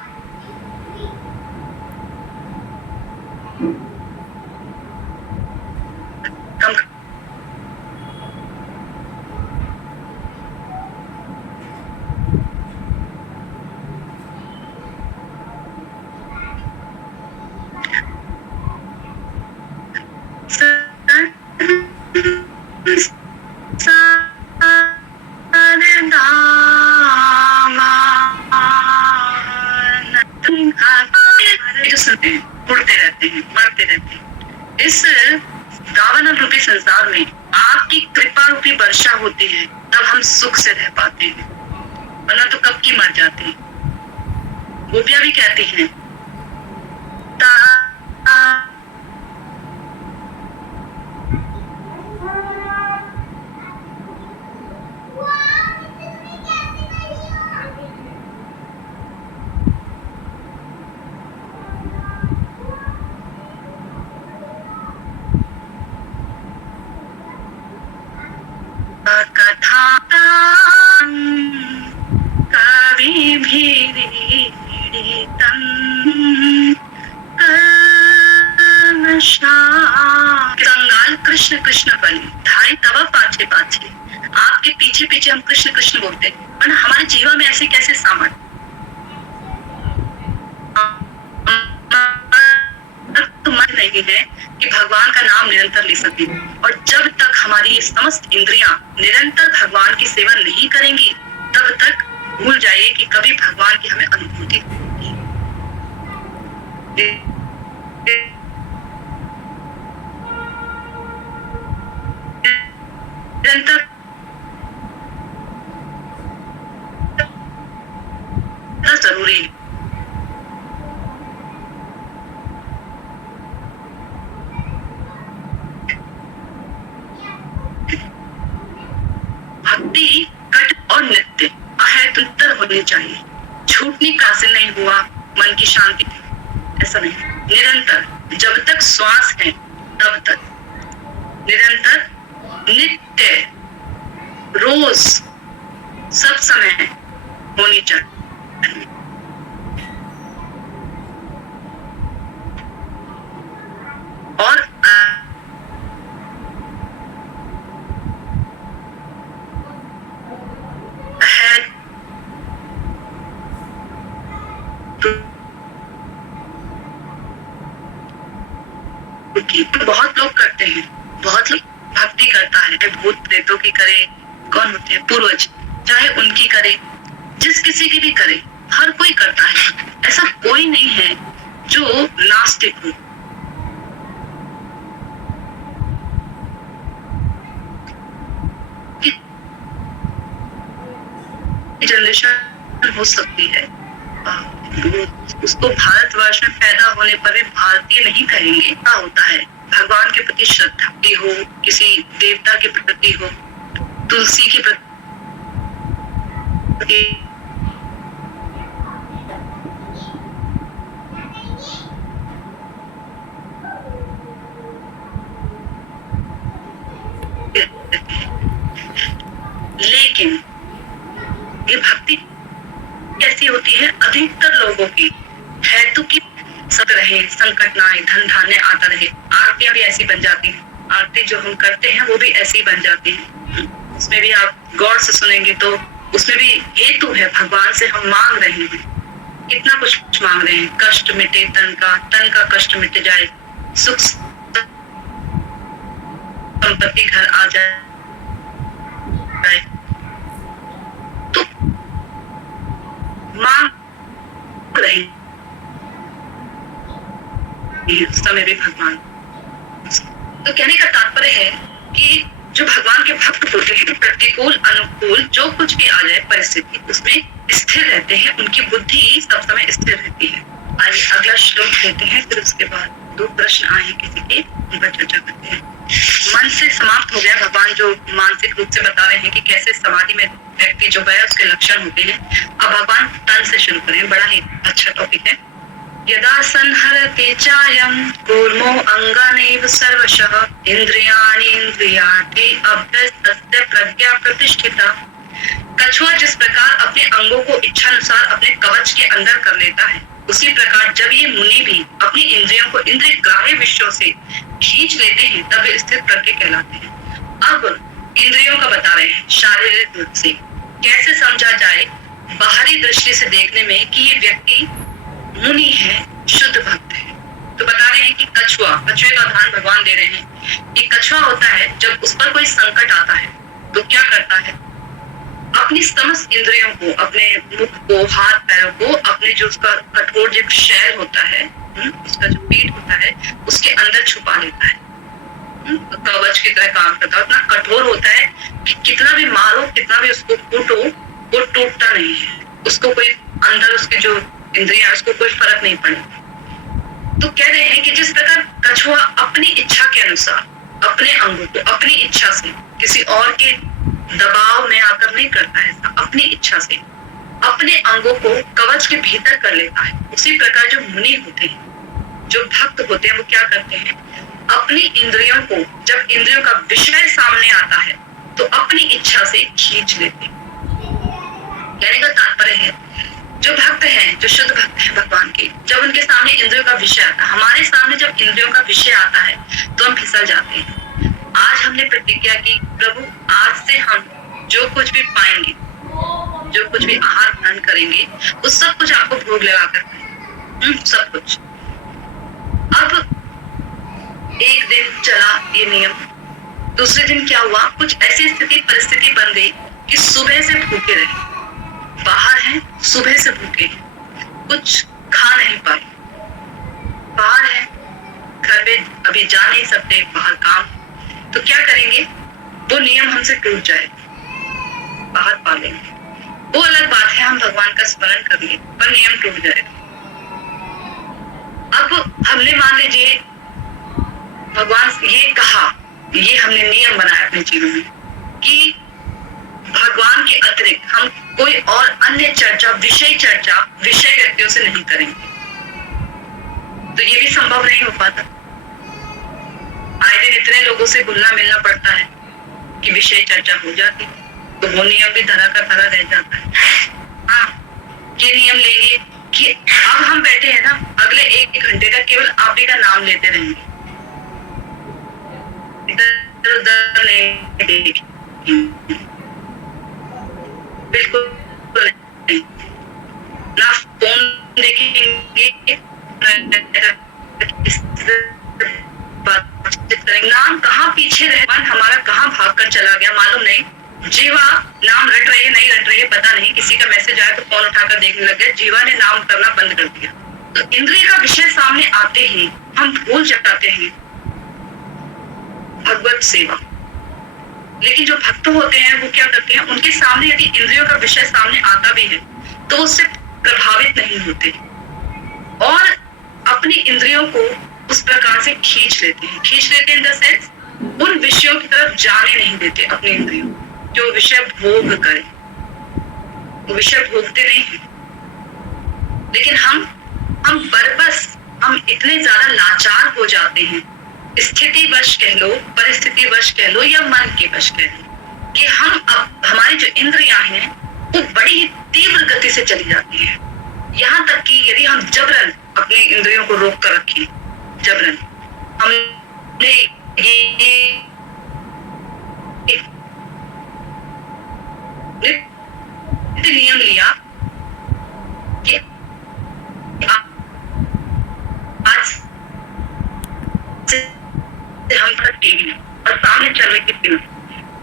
उड़ते रहते हैं, मरते रहते हैं। इस गावन रूपी संसार में आपकी कृपा रूपी वर्षा होती है, तब हम सुख से रह पाते हैं, वरना तो कब की मर जाते हैं। गोपियां भी कहती हैं कथा कवि भी कंगाल कृष्ण कृष्ण बलि धाई तवा पाछे पाछे। आपके पीछे पीछे हम कृष्ण कृष्ण बोलते हैं, पर हमारे जीवन में ऐसे कैसे सामर्थ तो मन नहीं है कि भगवान का नाम निरंतर ले सके। और जब तक हमारी ये समस्त इंद्रियां निरंतर भगवान की सेवा नहीं करेंगी, तब तक भूल जाइए कि कभी भगवान की हमें अनुभूति होगी। निरंतर जरूरी है। भक्ति कट और नित्य अहेतुत्तर होनी चाहिए। झूठनी कासिल नहीं हुआ, मन की शांति ऐसा नहीं, निरंतर जब तक श्वास है तब तक निरंतर नित्य रोज सब समय होनी चाहिए। और बहुत लोग करते हैं, बहुत लोग भक्ति करता है, भूत प्रेतों की करे, कौन होते हैं पूर्वज, चाहे उनकी करे, जिस किसी की भी करे, हर कोई करता है। ऐसा कोई नहीं है जो नास्तिक हो। जनरेशन हो सकती है, उसको भारतवर्ष में पैदा होने पर भी भारतीय नहीं कहेंगे। क्या होता है, भगवान के प्रति श्रद्धा भी हो, किसी देवता के प्रति हो, तुलसी के प्रति लेकिन ये भक्ति कैसी होती है? अधिकतर लोगों की हेतु की सब रहे, संकट ना आए, धन धान्य आता रहे। आरतियां भी ऐसी बन जाती हैं, आरती जो हम करते हैं वो भी ऐसी बन जाती है। उसमें भी आप गौर से सुनेंगे तो उसमें भी हेतु है, भगवान से हम मांग रहे हैं, कितना कुछ मांग रहे हैं। कष्ट मिटे तन का कष्ट मिट जाए, सुख संपत्ति घर आ जाए, तो मांग रहे उस समय भी भगवान। तो कहने का तात्पर्य है कि जो भगवान के भक्त होते हैं, प्रतिकूल अनुकूल जो कुछ भी आ जाए परिस्थिति, उसमें स्थिर रहते हैं, उनकी बुद्धि सब समय स्थिर रहती है। आइए अगला श्लोक लेते हैं, फिर उसके बाद 2 प्रश्न आए किसी के, उन पर चर्चा करते हैं। मन से समाप्त हो गया, भगवान जो मानसिक रूप से बता रहे हैं कि कैसे समाधि में व्यक्ति जो गया उसके लक्षण होते हैं। अब भगवान तन से शुरू करें, बड़ा ही अच्छा टॉपिक है। यदा संहरते चायं कूर्मो अंगानेव सर्वशः इंद्रियाणि इंद्रियार्थी अभ्यस्तस्य प्रज्ञा प्रतिष्ठिता। कछुआ जिस प्रकार अपने अंगों को इच्छानुसार अपने कवच के अंदर कर लेता है, उसी प्रकार जब ये मुनि भी अपनी इंद्रियों को इंद्रिय ग्राह्य विषयों से खींच लेते हैं, तब वे स्थित प्रज्ञ कहलाते हैं। अब इंद्रियों का बता रहे हैं शारीरिक रूप से कैसे समझा जाए, बाहरी दृष्टि से देखने में कि ये व्यक्ति मुनि है, शुद्ध भक्त है। तो बता रहे हैं कि कछुए का उदाहरण भगवान दे रहे हैं कि कछुआ होता है जब उस पर कोई संकट आता है तो क्या करता है, अपनी समस्त इंद्रियों को, अपने मुख को, हाथ पैरों को, अपने जो उसका कठोर जो शैल होता है, उसका जो पीठ होता है, उसके अंदर छुपा लेता है। कवच की तरह काम करता है, इतना कठोर होता है कि कितना भी मारो, कितना भी उसको कूटो, वो टूटता नहीं है। उसको कोई अंदर उसके जो इंद्रियां, उसको कोई फर्क नहीं पड़ेगा। तो कह रहे हैं कि जिस प्रकार कछुआ अपनी इच्छा के अनुसार अपने अंगों को अपनी इच्छा से, किसी और के दबाव में आकर नहीं करता है, अपनी इच्छा से अपने अंगों को कवच के भीतर कर लेता है, उसी प्रकार जो मुनि होते हैं, जो भक्त होते हैं, वो क्या करते हैं, अपनी इंद्रियों को, जब इंद्रियों का विषय सामने आता है तो अपनी इच्छा से खींच लेते हैं। कहने का तात्पर्य है जो भक्त हैं, जो शुद्ध भक्त हैं भगवान के, जब उनके सामने इंद्रियों का विषय आता है, हमारे सामने जब इंद्रियों का विषय आता है तो हम फिसल जाते हैं। आज हमने प्रतिज्ञा की, प्रभु आज से हम जो कुछ भी पाएंगे, जो कुछ भी आहार ग्रहण करेंगे, उस सब कुछ आपको भोग लगा कर सब कुछ। अब एक दिन चला ये नियम, दूसरे दिन क्या हुआ, कुछ ऐसी स्थिति परिस्थिति बन गई कि सुबह से भूखे रहे, बाहर हैं, सुबह से भूखे, कुछ खा नहीं पाए, बाहर है, घर में अभी जा नहीं सकते, बाहर काम, तो क्या करेंगे, वो नियम हमसे टूट जाए, बाहर पा लेंगे, वो अलग बात है, हम भगवान का स्मरण कर लिए, पर नियम टूट जाए। अब हमने मान लीजिए भगवान ये कहा, ये हमने नियम बनाया अपने जीवन में कि भगवान के अतिरिक्त हम कोई और अन्य चर्चा, विषय व्यक्तियों से नहीं करेंगे, तो ये भी संभव नहीं हो पाता। आए दिन इतने लोगों से घुलना मिलना पड़ता है कि विषय चर्चा हो जाती, तो वो नियम भी धरा का धरा रह जाता है। हाँ, ये नियम लेंगे कि अब हम बैठे हैं ना, अगले 1 घंटे तक केवल आप ही का नाम लेते रहेंगे, इधर उधर नहीं देखेंगे, बिल्कुल नहीं, ना फोन देखेंगे, नाम कहाँ पीछे रह, मन हमारा कहाँ भागकर चला गया मालूम नहीं, जीवा नाम रट रही है नहीं रट रही है पता नहीं, किसी का मैसेज आया तो फोन उठाकर देखने लग गया, जीवा ने नाम करना बंद कर दिया। तो इंद्रिय का विषय सामने आते ही हम भूल जाते हैं भगवत सेवा। लेकिन जो भक्त होते हैं वो क्या करते हैं, उनके सामने यदि इंद्रियों का विषय सामने आता भी है तो उससे प्रभावित नहीं होते और अपनी इंद्रियों को उस प्रकार से खींच लेते हैं इन द सेंस उन विषयों की तरफ जाने नहीं देते अपनी इंद्रियों, जो विषय भोग करे। वो विषय भोगते नहीं हैं, लेकिन हम बरबस हम इतने ज्यादा लाचार हो जाते हैं, स्थितिवश कह लो, परिस्थितिवश कह लो या मन के वश कह लो, कि हम अब हमारी जो इंद्रियां हैं वो बड़ी ही तीव्र गति से चली जाती है। यहाँ तक कि यदि हम जबरन अपनी इंद्रियों को रोक कर रखें, जबरन हमने ये नियम लिया कि आज से हम टीवी और सामने चल रही फिल्म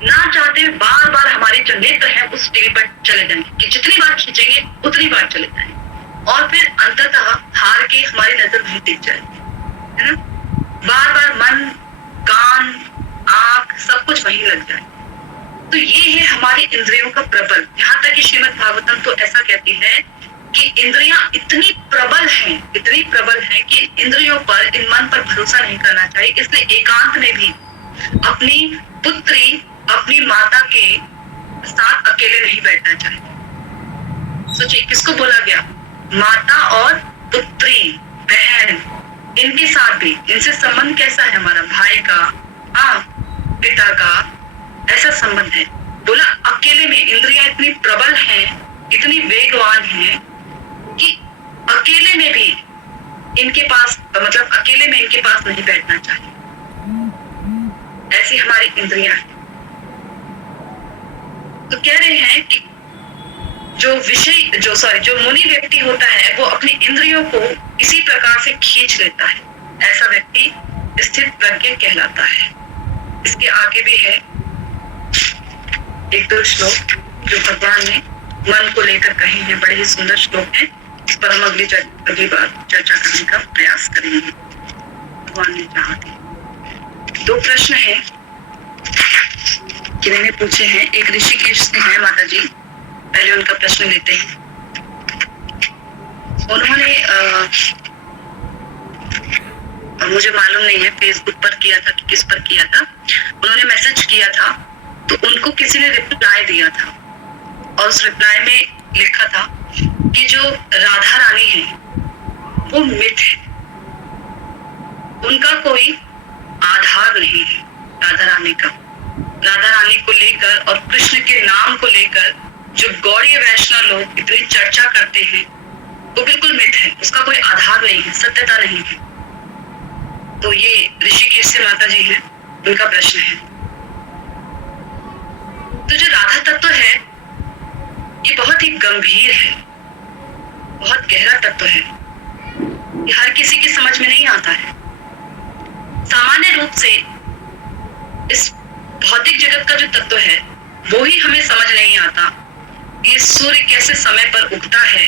ना चाहते हुए बार बार हमारे जो नेत्र हैं उस टीवी पर चले जाएंगे कि जितनी बार खींचेंगे उतनी बार चले जाएंगे, और फिर अंततः हार के हमारी नजर वहीं टिक जाएगी, है ना। बार बार मन, कान, आंख सब कुछ वहीं लग जाए। तो ये है हमारी इंद्रियों का प्रबल। यहाँ तक कि श्रीमद् भागवतम तो ऐसा कहती है कि इंद्रियां इतनी प्रबल हैं कि इंद्रियों पर, इन मन पर भरोसा नहीं करना चाहिए। इसलिए एकांत में भी अपनी पुत्री, अपनी माता के साथ अकेले नहीं बैठना चाहिए। सोचिए किसको बोला गया, माता और पुत्री, बहन, इनके साथ भी, इनसे संबंध कैसा है हमारा, भाई का, पिता का, ऐसा संबंध है। बोला अकेले में इंद्रियां इतनी प्रबल हैं, इतनी वेगवान हैं कि अकेले में भी इनके पास, मतलब अकेले में इनके पास नहीं बैठना चाहिए। ऐसी हमारी इंद्रियां हैं। तो कह रहे हैं कि जो मुनि व्यक्ति होता है वो अपनी इंद्रियों को इसी प्रकार से खींच लेता है, ऐसा व्यक्ति स्थित प्रज्ञ कहलाता है। इसके आगे भी है एक दो श्लोक जो भगवान ने मन को लेकर कहे हैं, बड़े ही सुंदर श्लोक हैं। इस पर हम अगली बार चर्चा करने का प्रयास करेंगे, भगवान ने चाहा थी। दो प्रश्न हैं जिन्होंने पूछे हैं, एक ऋषिकेश से है माता जी, पहले उनका प्रश्न लेते हैं। उन्होंने मुझे मालूम नहीं है फेसबुक पर किया था कि किस पर किया था, उन्होंने मैसेज किया था तो उनको किसी ने रिप्लाई दिया था और उस रिप्लाई में लिखा था कि जो राधा रानी है वो मिथ है, उनका कोई आधार नहीं है। राधा रानी को लेकर और कृष्ण के नाम को लेकर जो गौड़ीय वैष्णव लोग इतनी चर्चा करते हैं वो बिल्कुल मिथ है, उसका कोई आधार नहीं है, सत्यता नहीं है। तो ये ऋषिकेश से माता जी हैं, उनका प्रश्न है। तो जो राधा तत्व है ये बहुत ही गंभीर है, बहुत गहरा तत्व है, ये हर किसी की समझ में नहीं आता है। सामान्य रूप से इस भौतिक जगत का जो तत्व है वो ही हमें समझ नहीं आता। ये सूर्य कैसे समय पर उगता है,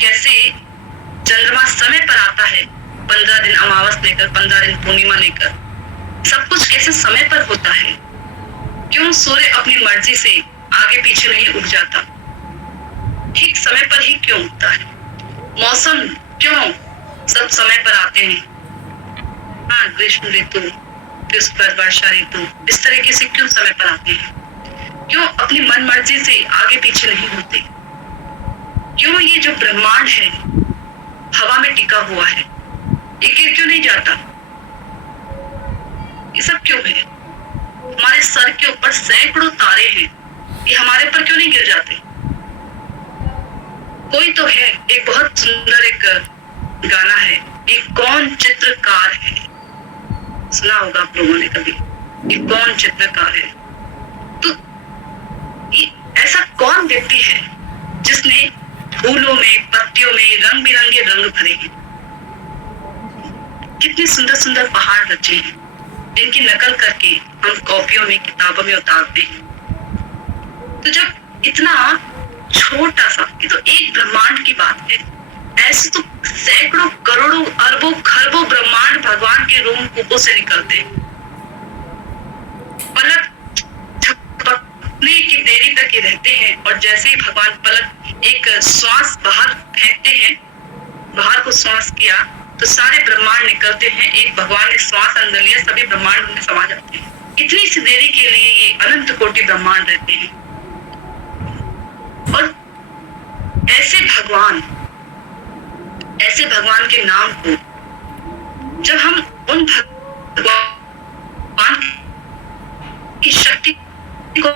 कैसे चंद्रमा समय पर आता है, 15 दिन अमावस लेकर 15 दिन पूर्णिमा लेकर, सब कुछ कैसे समय पर होता है। क्यों सूर्य अपनी मर्जी से आगे पीछे नहीं उग जाता, ठीक समय पर ही क्यों उगता है। मौसम क्यों सब समय पर आते हैं, ग्रीष्म ऋतु, फिर उस पर वर्षा ऋतु, इस तरीके से क्यों समय पर आते हैं, क्यों अपनी मन मर्जी से आगे पीछे नहीं होते। क्यों ये जो ब्रह्मांड है हवा में टिका हुआ है, ये गिर क्यों नहीं जाता, ये सब क्यों है। हमारे सर के ऊपर सैकड़ों तारे हैं, ये हमारे पर क्यों नहीं गिर जाते। कोई तो है, एक बहुत सुंदर एक गाना है, ये कौन चित्रकार है, सुना होगा आप लोगों ने कभी, ये कौन चित्रकार है। तो ये ऐसा कौन व्यक्ति है जिसने फूलों में, पत्तियों में रंग बिरंगे रंग भरे हैं, कितने सुंदर सुंदर पहाड़ रचे हैं जिनकी नकल करके हम कॉपियों में, किताबों में उतारते हैं। तो जब इतना छोटा सा, ये तो एक ब्रह्मांड की बात है, ऐसे तो सैकड़ों करोड़ों अरबों खरबों ब्रह्मांड भगवान के रोम कूपों से निकलते हैं। पलक झपकने की देरी तक ही रहते हैं और जैसे ही भगवान पलक एक श्वास बाहर फेंकते हैं, बाहर को श्वास किया तो सारे ब्रह्मांड निकलते हैं। एक भगवान ने श्वास अंदर लिया, सभी ब्रह्मांड उनमें समा जाते हैं। इतनी सी देरी के लिए ये अनंत कोटि ब्रह्मांड रहते हैं और ऐसे भगवान के नाम को जब हम उन भगवान की शक्ति को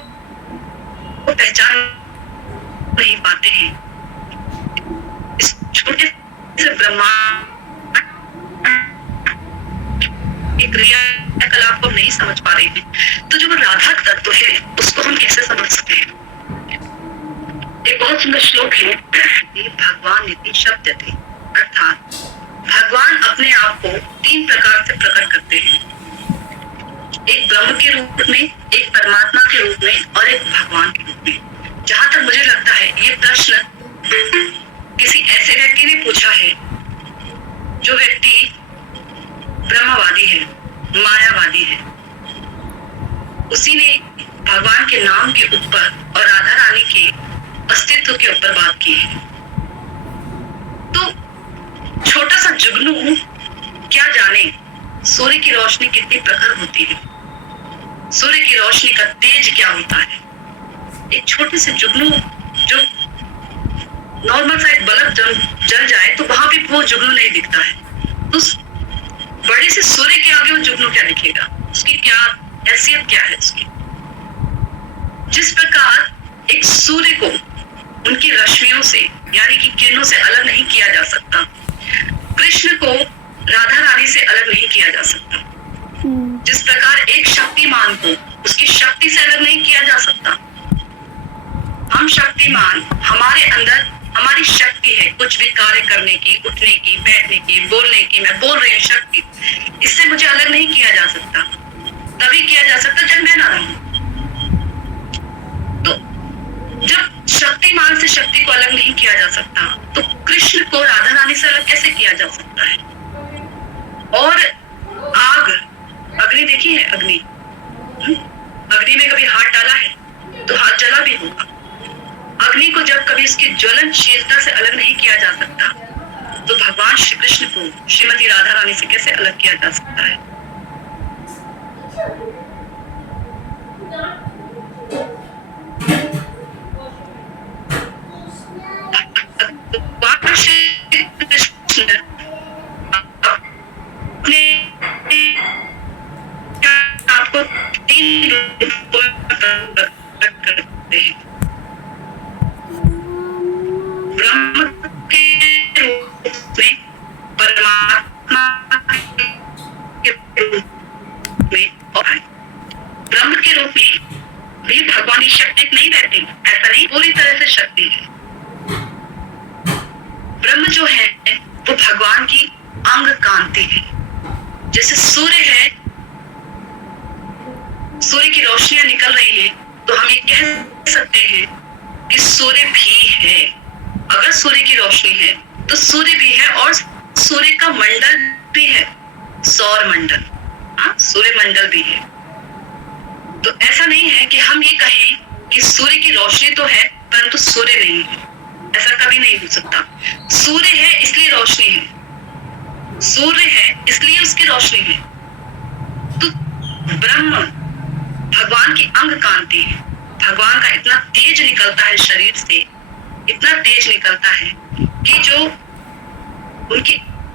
पहचान नहीं पाते हैं, इस छोटे से ब्रह्मांड की क्रियाकलाप को नहीं समझ पा रहे हैं, तो जो राधा तत्व है उसको हम कैसे समझ सकते हैं? एक बहुत सुंदर श्लोक है, ये भगवान इति शब्द थे, अर्थात भगवान अपने आप को 3 प्रकार से प्रकट करते हैं, एक ब्रह्म के रूप में, एक परमात्मा के रूप में और एक भगवान के रूप में। जहां तक मुझे लगता है ये प्रश्न किसी ऐसे व्यक्ति ने पूछा है जो व्यक्ति ब्रह्मवादी है, मायावादी है, उसी ने भगवान के नाम के ऊपर और राधा रानी के अस्तित्व के ऊपर बात की है। तो छोटा सा जुगनू क्या जाने सूर्य की रोशनी कितनी प्रखर होती है, सूर्य की रोशनी का तेज क्या होता है। एक छोटे से जुगनू जो नॉर्मल सा एक बल्ब जल जाए तो वहां भी वो जुगनू नहीं दिखता है, तो बड़े से सूर्य के आगे वो जुगनू क्या दिखेगा, उसकी क्या हैसियत क्या है उसकी। जिस प्रकार एक सूर्य को उनकी रश्मियों से यानी कि किरणों से अलग नहीं किया जा सकता, कृष्ण को राधा रानी से अलग नहीं किया जा सकता, जिस प्रकार एक शक्तिमान को उसकी शक्ति से अलग नहीं किया जा सकता। हम शक्तिमान, हमारे अंदर हमारी शक्ति है कुछ भी कार्य करने की, उठने की, बैठने की, बोलने की, मैं बोल रही हूँ शक्ति, इससे मुझे अलग नहीं किया जा सकता। तभी किया जा सकता जब मैं ना रहूं। तो जब शक्तिमान से शक्ति को अलग नहीं किया जा सकता, तो कृष्ण को राधा रानी से अलग कैसे किया जा सकता है? और आग, अग्नि देखी है, अग्नि में कभी हाथ डाला है तो हाथ जला भी होगा। अग्नि को जब कभी उसकी ज्वलनशीलता से अलग नहीं किया जा सकता, तो भगवान श्री कृष्ण को श्रीमती राधा रानी से कैसे अलग किया जा सकता है? भगवान श्री कृष्ण अपने आपको 3 रूपों में प्रकट करते हैं। ब्रह्म के रूप में, परमात्मा के रूप में और ब्रह्म के रूप में भी भगवान की शक्ति नहीं रहती, ऐसा नहीं, पूरी तरह से शक्ति है। ब्रह्म जो है वो भगवान की अंग कांति है। जैसे सूर्य है, सूर्य की रोशनियां निकल रही है तो हम ये कह सकते हैं कि सूर्य भी है। अगर सूर्य की रोशनी है तो सूर्य भी है और सूर्य का मंडल भी है, सौर मंडल, सूर्य मंडल भी है। तो ऐसा नहीं है कि हम ये कहें कि सूर्य की रोशनी तो है परंतु सूर्य नहीं है, ऐसा कभी नहीं हो सकता। सूर्य है इसलिए रोशनी है, सूर्य है इसलिए उसकी रोशनी है। तो ब्रह्म भगवान की अंग कांति है। भगवान का इतना तेज निकलता है शरीर से, इतना तेज निकलता है कि जो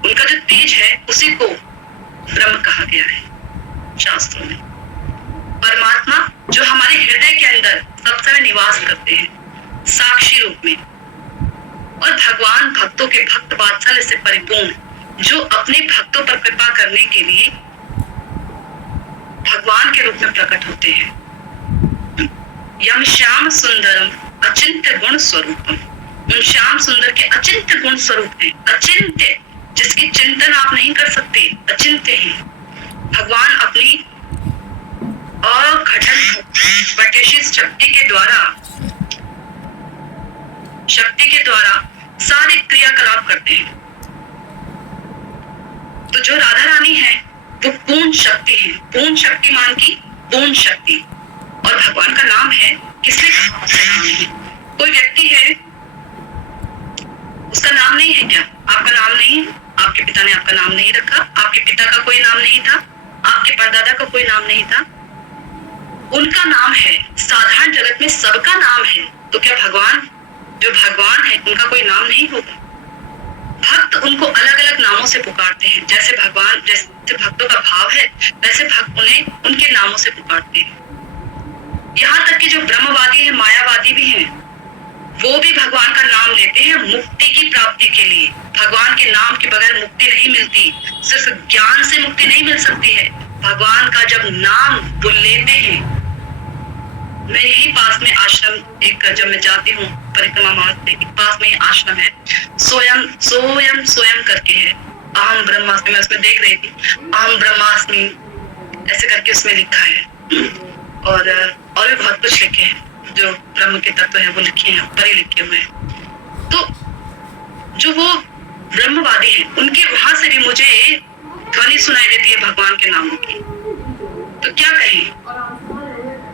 उनका जो तेज है उसी को ब्रह्म कहा गया है शास्त्रों में। परमात्मा जो हमारे हृदय के अंदर सब समय निवास करते हैं साक्षी रूप में, और भगवान भक्तों के भक्त वात्सल्य से परिपूर्ण जो अपने भक्तों पर कृपा करने के लिए भगवान के रूप में प्रकट होते हैं। यम श्याम सुंदरम अचिंत्य गुण स्वरूपम, उन श्याम सुंदर के अचिंत्य गुण स्वरूप है। अचिंत्य जिसकी चिंतन आप नहीं कर सकते, अचिंत्य है। भगवान अपनी अघटन वैकेशित शक्ति के द्वारा सारे क्रियाकलाप करते हैं। तो जो राधा रानी है वो पूर्ण शक्ति है, पूर्ण शक्तिमान की पूर्ण शक्ति, और भगवान का नाम है किसने कहा उसका नाम नहीं। कोई व्यक्ति है उसका नाम नहीं है क्या? आपका नाम नहीं है, आपके पिता ने आपका नाम नहीं रखा, आपके पिता का कोई नाम नहीं था, आपके परदादा का कोई नाम नहीं था, उनका नाम है। साधारण जगत में सबका नाम है, तो क्या भगवान जो भगवान है उनका कोई नाम नहीं होगा। भक्त उनको अलग अलग नामों से पुकारते हैं। जैसे भक्तों का भाव है वैसे भक्त उन्हें उनके नामों से पुकारते हैं। यहाँ तक कि जो ब्रह्मवादी है, मायावादी भी हैं, वो भी भगवान का नाम लेते हैं मुक्ति की प्राप्ति के लिए। भगवान के नाम के बगैर मुक्ति नहीं मिलती, सिर्फ ज्ञान से मुक्ति नहीं मिल सकती है। भगवान का जब नाम वो लेते हैं, मेरे ही पास में आश्रम एक, जब मैं जाती हूँ परिक्रमा मार्ग पे, पास में ही आश्रम है, सोयम सोयम सोयम करके है, अहम ब्रह्मास्मि, मैं उसमें देख रही थी, अहम ब्रह्मास्मि ऐसे करके उसमें लिखा है। और भी बहुत कुछ लिखे हैं जो ब्रह्म के तत्व है वो लिखे हैं, ऊपर ही लिखे हुए हैं। तो जो वो ब्रह्मवादी है उनके वहां से भी मुझे ध्वनि सुनाई देती है भगवान के नामों की। तो क्या कहें,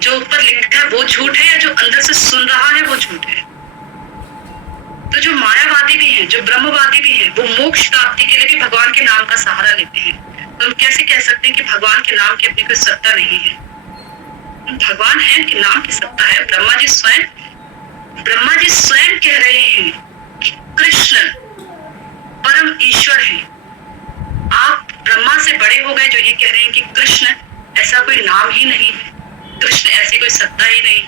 जो ऊपर लिखा है वो झूठ है या जो अंदर से सुन रहा है वो झूठ है। तो जो मायावादी भी हैं, जो ब्रह्मवादी भी हैं, वो मोक्ष प्राप्ति के लिए भी भगवान के नाम का सहारा लेते हैं। तो हम कैसे कह सकते हैं कि भगवान के नाम की अपनी कोई सत्ता नहीं है? भगवान है कि नाम की सत्ता है। ब्रह्मा जी स्वयं कह रहे हैं कि कृष्ण परम ईश्वर है। आप ब्रह्मा से बड़े हो गए जो ये कह रहे हैं कि कृष्ण ऐसा कोई नाम ही नहीं है, कृष्ण ऐसी कोई सत्ता ही नहीं।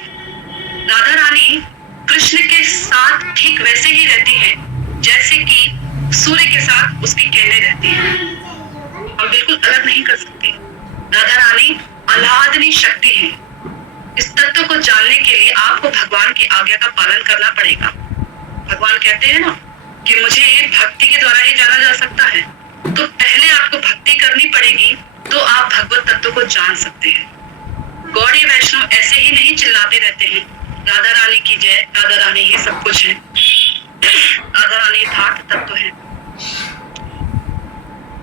राधा रानी कृष्ण के साथ ठीक वैसे ही रहती हैं जैसे कि सूर्य के साथ उसकी किरणें रहती हैं। हम बिल्कुल अलग नहीं कर सकते। राधा रानी आह्लादनी शक्ति है। इस तत्व को जानने के लिए आपको भगवान की आज्ञा का पालन करना पड़ेगा। भगवान कहते हैं ना कि मुझे भक्ति के द्वारा ही जाना जा सकता है, तो पहले आपको भक्ति करनी पड़ेगी तो आप भगवत तत्व को जान सकते हैं। गौड़ी वैष्णव ऐसे ही नहीं चिल्लाते रहते हैं राधा रानी की जय, राधा रानी ही सब कुछ है, राधा रानी यथार्थ तत्व है।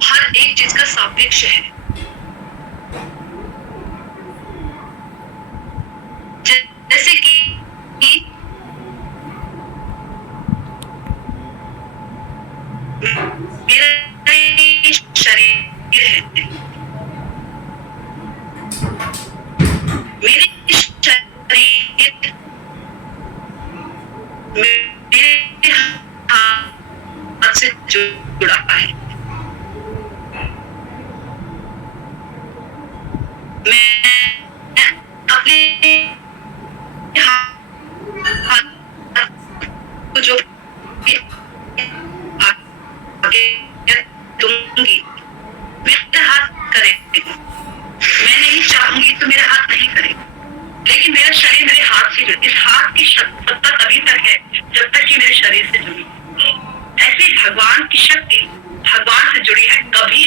हर एक चीज का सापेक्ष है। जैसे कि मेरा शरीर है, मेरे शरीर मेरे हाथ से जुड़ा है। मैं अपने हाथ को जो आगे दूंगी, मेरा हाथ करेगा। मैं नहीं चाहूंगी तो मेरा हाथ नहीं करेगा, लेकिन मेरा शरीर मेरे हाथ से जुड़ा। इस हाथ की सत्ता तभी तक है जब तक कि मेरे शरीर से जुड़ी। ऐसे भगवान की शक्ति भगवान से जुड़ी है। कभी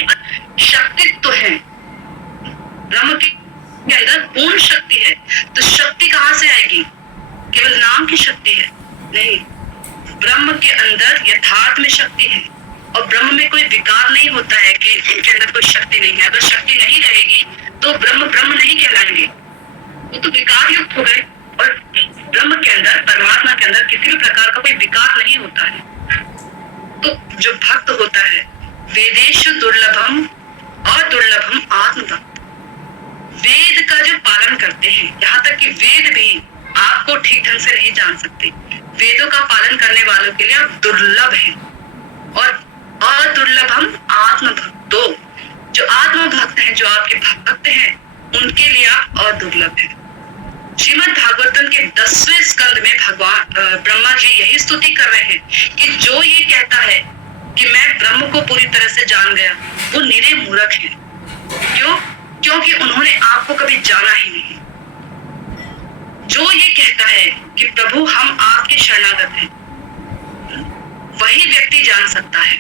शक्ति तो है, ब्रह्म के अंदर पूर्ण शक्ति है, तो शक्ति कहां से आएगी? केवल नाम की शक्ति है? नहीं, ब्रह्म के अंदर यथार्थ में शक्ति है। और ब्रह्म में कोई विकार नहीं होता है कि उनके अंदर कोई शक्ति नहीं है। अगर शक्ति नहीं रहेगी तो ब्रह्म ब्रह्म नहीं कहलाएंगे, वो तो विकार युक्त हो गए। और ब्रह्म के अंदर, परमात्मा के अंदर किसी भी प्रकार का कोई विकार नहीं होता है। तो जो भक्त होता है, वेदेषु दुर्लभम अदुर्लभम आत्मभक्त, वेद का जो पालन करते हैं, यहाँ तक कि वेद भी आपको ठीक ढंग से नहीं जान सकते। वेदों का पालन करने वालों के लिए आप दुर्लभ हैं। और अदुर्लभम आत्मभक्तो, जो आत्मभक्त हैं, जो आपके भक्त हैं, उनके लिए आप अदुर्लभ हैं। श्रीमद् भागवतम के 10वें स्कंद में भगवान ब्रह्मा जी यही स्तुति कर रहे हैं कि जो ये कहता है कि मैं ब्रह्म को पूरी तरह से जान गया, वो निरे मूर्ख है। क्यों? क्योंकि उन्होंने आपको कभी जाना ही नहीं। जो ये कहता है कि प्रभु हम आपके शरणागत हैं, वही व्यक्ति जान सकता है।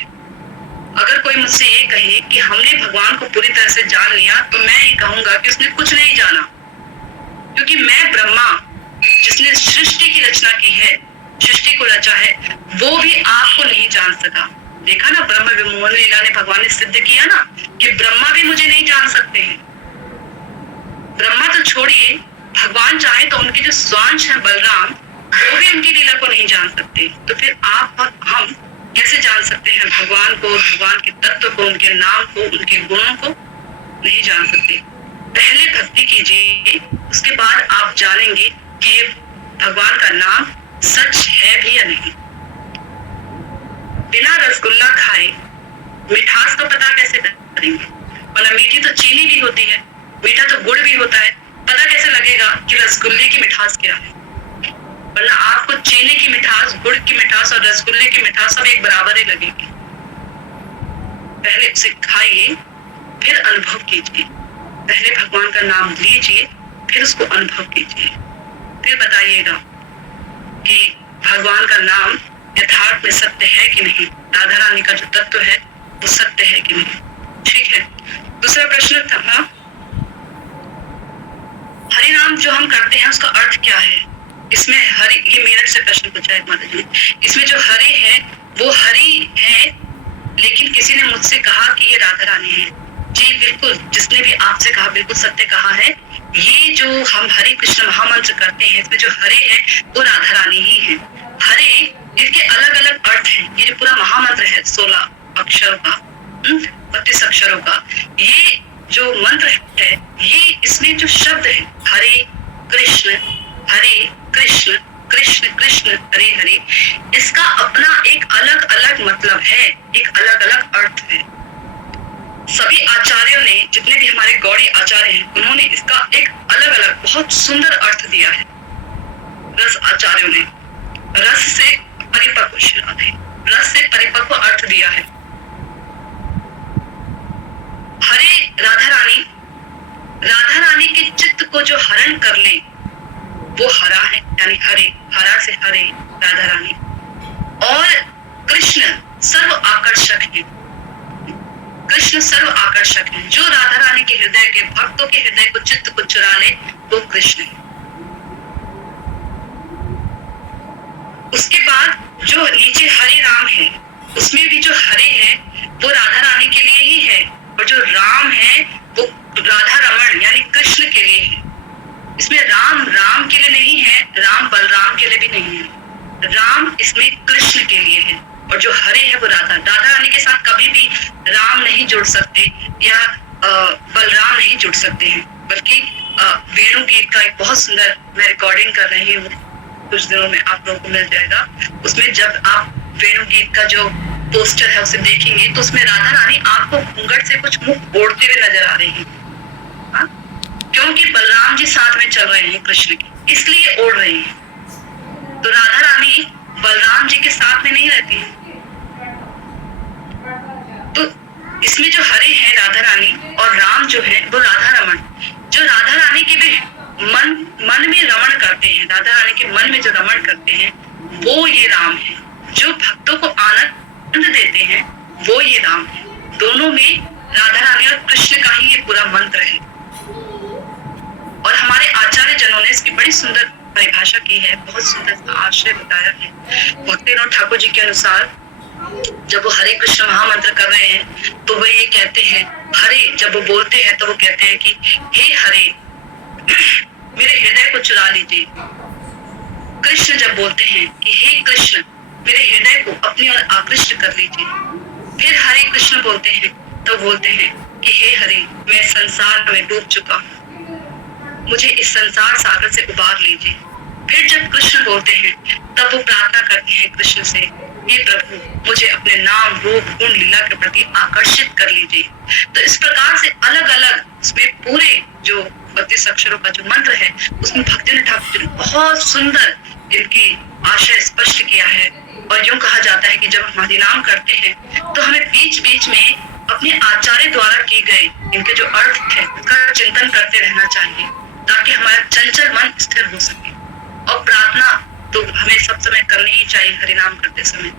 अगर कोई मुझसे ये कहे कि हमने भगवान को पूरी तरह से जान लिया, तो मैं ये कहूंगा कि उसने कुछ नहीं जाना। क्योंकि मैं ब्रह्मा, जिसने सृष्टि की रचना की है, सृष्टि को रचा है, वो भी आपको नहीं जान सका। देखा ना, ब्रह्म विमोहन लीला ने भगवान ने सिद्ध किया ना कि ब्रह्मा भी मुझे नहीं जान सकते हैं। ब्रह्मा तो छोड़िए, भगवान चाहे तो उनके जो स्वांश है बलराम, वो भी उनकी लीला को नहीं जान सकते। तो फिर आप और हम कैसे जान सकते हैं भगवान को, भगवान के तत्व को, उनके नाम को, उनके गुणों को? नहीं जान सकते। पहले भक्ति कीजिए, उसके बाद आप जानेंगे कि भगवान का नाम सच है भी या नहीं। बिना रसगुल्ला खाए मिठास का पता कैसे करेंगे? मतलब मीठी तो चीनी भी होती है, मीठा तो गुड़ भी होता है, पता कैसे लगेगा कि रसगुल्ले की मिठास क्या है? वरना आपको चीनी की मिठास, गुड़ की मिठास और रसगुल्ले की मिठास सब एक बराबर ही लगेगी। पहले उसे खाइए, फिर अनुभव कीजिए। पहले भगवान का नाम लीजिए, फिर उसको अनुभव कीजिए, फिर बताइएगा कि भगवान का नाम यथार्थ में सत्य है कि नहीं, राधा रानी का जो तत्व है वो सत्य है कि नहीं। ठीक है। दूसरा प्रश्न था, हरि नाम जो हम करते हैं उसका अर्थ क्या है? इसमें हरि, ये मेरठ से प्रश्न पूछा है माता जी, इसमें जो हरि है वो हरि है, लेकिन किसी ने मुझसे कहा कि ये राधा रानी है। जी बिल्कुल, जिसने भी आपसे कहा बिल्कुल सत्य कहा है। ये जो हम हरे कृष्ण महामंत्र करते हैं इसमें जो हरे है वो राधा रानी ही है। हरे इसके अलग अलग अर्थ हैं। ये जो पूरा महामंत्र है 16 अक्षरों का, 32 अक्षरों का, ये जो मंत्र है, ये इसमें जो शब्द है हरे कृष्ण कृष्ण कृष्ण हरे हरे, इसका अपना एक अलग अलग मतलब है, एक अलग अलग अर्थ है। सभी आचार्यों ने, जितने भी हमारे गौड़ी आचार्य हैं, उन्होंने इसका एक अलग अलग बहुत सुंदर अर्थ दिया है। रस आचार्यों ने रस से परिपक्व अर्थ दिया है। हरे राधा रानी के चित्त को जो हरण कर ले वो हरा है, यानी हरे, हरा से हरे राधा रानी। और कृष्ण सर्व आकर्षक है, कृष्ण सर्व आकर्षक है। जो राधा रानी के हृदय के, भक्तों के हृदय को, चित्त को चुरा ले वो कृष्ण है। उसके बाद जो नीचे हरे राम है, उसमें भी जो हरे है वो राधा रानी के लिए ही है, और जो राम है वो राधा रमण यानी कृष्ण के लिए है। इसमें राम के लिए नहीं है, राम बलराम के लिए भी नहीं है, राम इसमें कृष्ण के लिए है। और जो हरे है वो राधा रानी के साथ कभी भी राम नहीं जुड़ सकते या बलराम नहीं जुड़ सकते हैं। बल्कि वेणु गीत का एक बहुत सुंदर मैं रिकॉर्डिंग कर रही हूँ, कुछ दिनों में आप लोगों को मिल जाएगा। उसमें जब आप वेणु गीत का जो पोस्टर है उसे देखेंगे तो उसमें राधा रानी आपको घूंघट से कुछ मुख ओढ़ते हुए नजर आ रही है, क्योंकि बलराम जी साथ में चल रहे हैं कृष्ण के, इसलिए ओढ़ रहे हैं। तो राधा रानी बलराम जी के साथ में नहीं रहती है। तो इसमें जो हरे हैं राधा रानी और राम जो है वो राधा रमण, जो राधा रानी के भी मन में रमण करते हैं, राधा रानी के मन में जो रमण करते हैं वो ये राम है। जो भक्तों को आनंद देते हैं वो ये राम है। दोनों में राधा रानी और कृष्ण का ही ये पूरा मंत्र है। और हमारे आचार्य जनों ने इसकी बड़ी सुंदर परिभाषा की है, बहुत सुंदर आश्रय बताया है। भक्तिविनोद ठाकुर जी के अनुसार जब वो हरे कृष्ण महामंत्र कर रहे हैं तो वो ये कहते हैं, हरे जब वो बोलते हैं तो वो कहते हैं कि हे हरे मेरे हृदय को चुरा लीजिए। कृष्ण जब बोलते हैं कि हे कृष्ण मेरे हृदय को अपनी ओर आकृष्ट कर लीजिए। फिर हरे कृष्ण बोलते हैं तो बोलते हैं कि हे हरे मैं संसार में डूब चुका हूँ, मुझे इस संसार सागर से उबार लीजिए। फिर जब कृष्ण बोलते हैं तब वो प्रार्थना करते हैं कृष्ण से, हे प्रभु मुझे अपने नाम रूप गुण लीला के प्रति आकर्षित कर लीजिए। तो इस प्रकार से अलग अलग उसमें पूरे जो 32 अक्षरों का जो मंत्र है उसमें भक्तिविनोद ठाकुर जी ने बहुत सुंदर इनकी आशय स्पष्ट किया है। और यूं कहा जाता है कि जब हम हरिनाम करते हैं तो हमें बीच बीच में अपने आचार्य द्वारा किए गए इनके जो अर्थ है उसका चिंतन करते रहना चाहिए, ताकि हमारा चंचल मन स्थिर हो सके। और प्रार्थना तो हमें सब समय करनी ही चाहिए हरिनाम करते समय।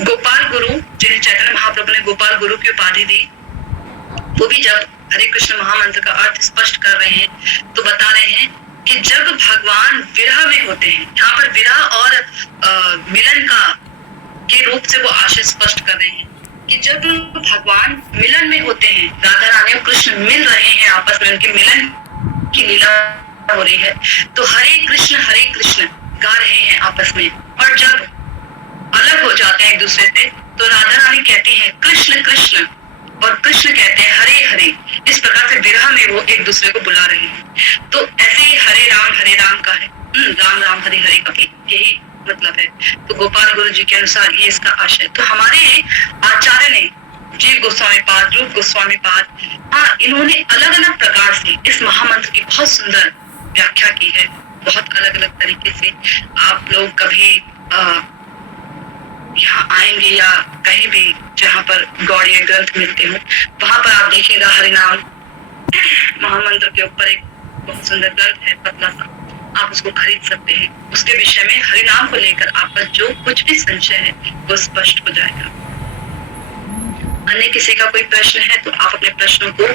गोपाल गुरु जिन्हें चैतन्य महाप्रभु ने गोपाल गुरु की उपाधि दी, वो भी जब हरे कृष्ण महामंत्र का अर्थ स्पष्ट कर रहे हैं तो बता रहे हैं कि जब भगवान विरह में होते हैं, यहाँ पर विरह और मिलन का के रूप से वो आशय स्पष्ट कर रहे हैं कि जब भगवान मिलन में होते हैं, राधा रानी और कृष्ण मिल रहे हैं आपस में, उनके मिलन की लीला हो रही है, तो हरे कृष्ण गा रहे हैं आपस में। और जब अलग हो जाते हैं एक दूसरे से तो राधा रानी कहती है कृष्ण कृष्ण और कृष्ण कहते हैं हरे हरे। इस प्रकार से विरह में वो एक दूसरे को बुला रहे हैं। तो ऐसे ही हरे राम का है, राम राम हरे हरे का भी यही मतलब है। तो गोपाल गुरु जी के अनुसार ये इसका आशय। तो हमारे आचार्य ने जीव गोस्वामी पाद, रूप गोस्वामी पाद, हाँ, इन्होंने अलग अलग प्रकार से इस महामंत्र की बहुत सुंदर व्याख्या की है, बहुत अलग अलग तरीके से। आप लोग कभी यहाँ आएंगे या कहीं भी जहाँ पर गौड़ीय ग्रंथ मिलते हो, वहां पर आप देखिएगा हरिनाम महामंत्र के ऊपर एक बहुत सुंदर ग्रंथ है, पतला सा, आप उसको खरीद सकते हैं। उसके विषय में हरिनाम को लेकर आपका जो कुछ भी संशय है वो स्पष्ट हो जाएगा। अन्य किसी का कोई प्रश्न है तो आप अपने प्रश्नों को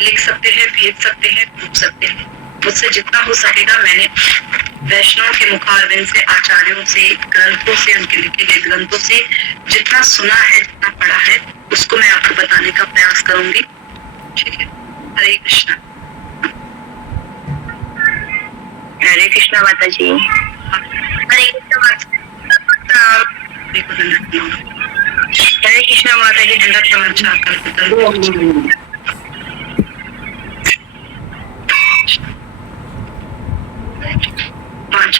लिख सकते हैं, भेज सकते हैं, पूछ सकते हैं। मुझसे जितना हो सकेगा मैंने वैष्णव के मुखारविंद से, आचार्यों से, ग्रंथों से, उनके लिखे गए ग्रंथों से जितना सुना है, जितना पढ़ा है, उसको मैं आपको बताने का प्रयास करूंगी। ठीक है, हरे कृष्णा। हरे कृष्णा माता जी। हरे कृष्णा माता। हरे कृष्णा माता जी। दंडवत प्रणाम। पांच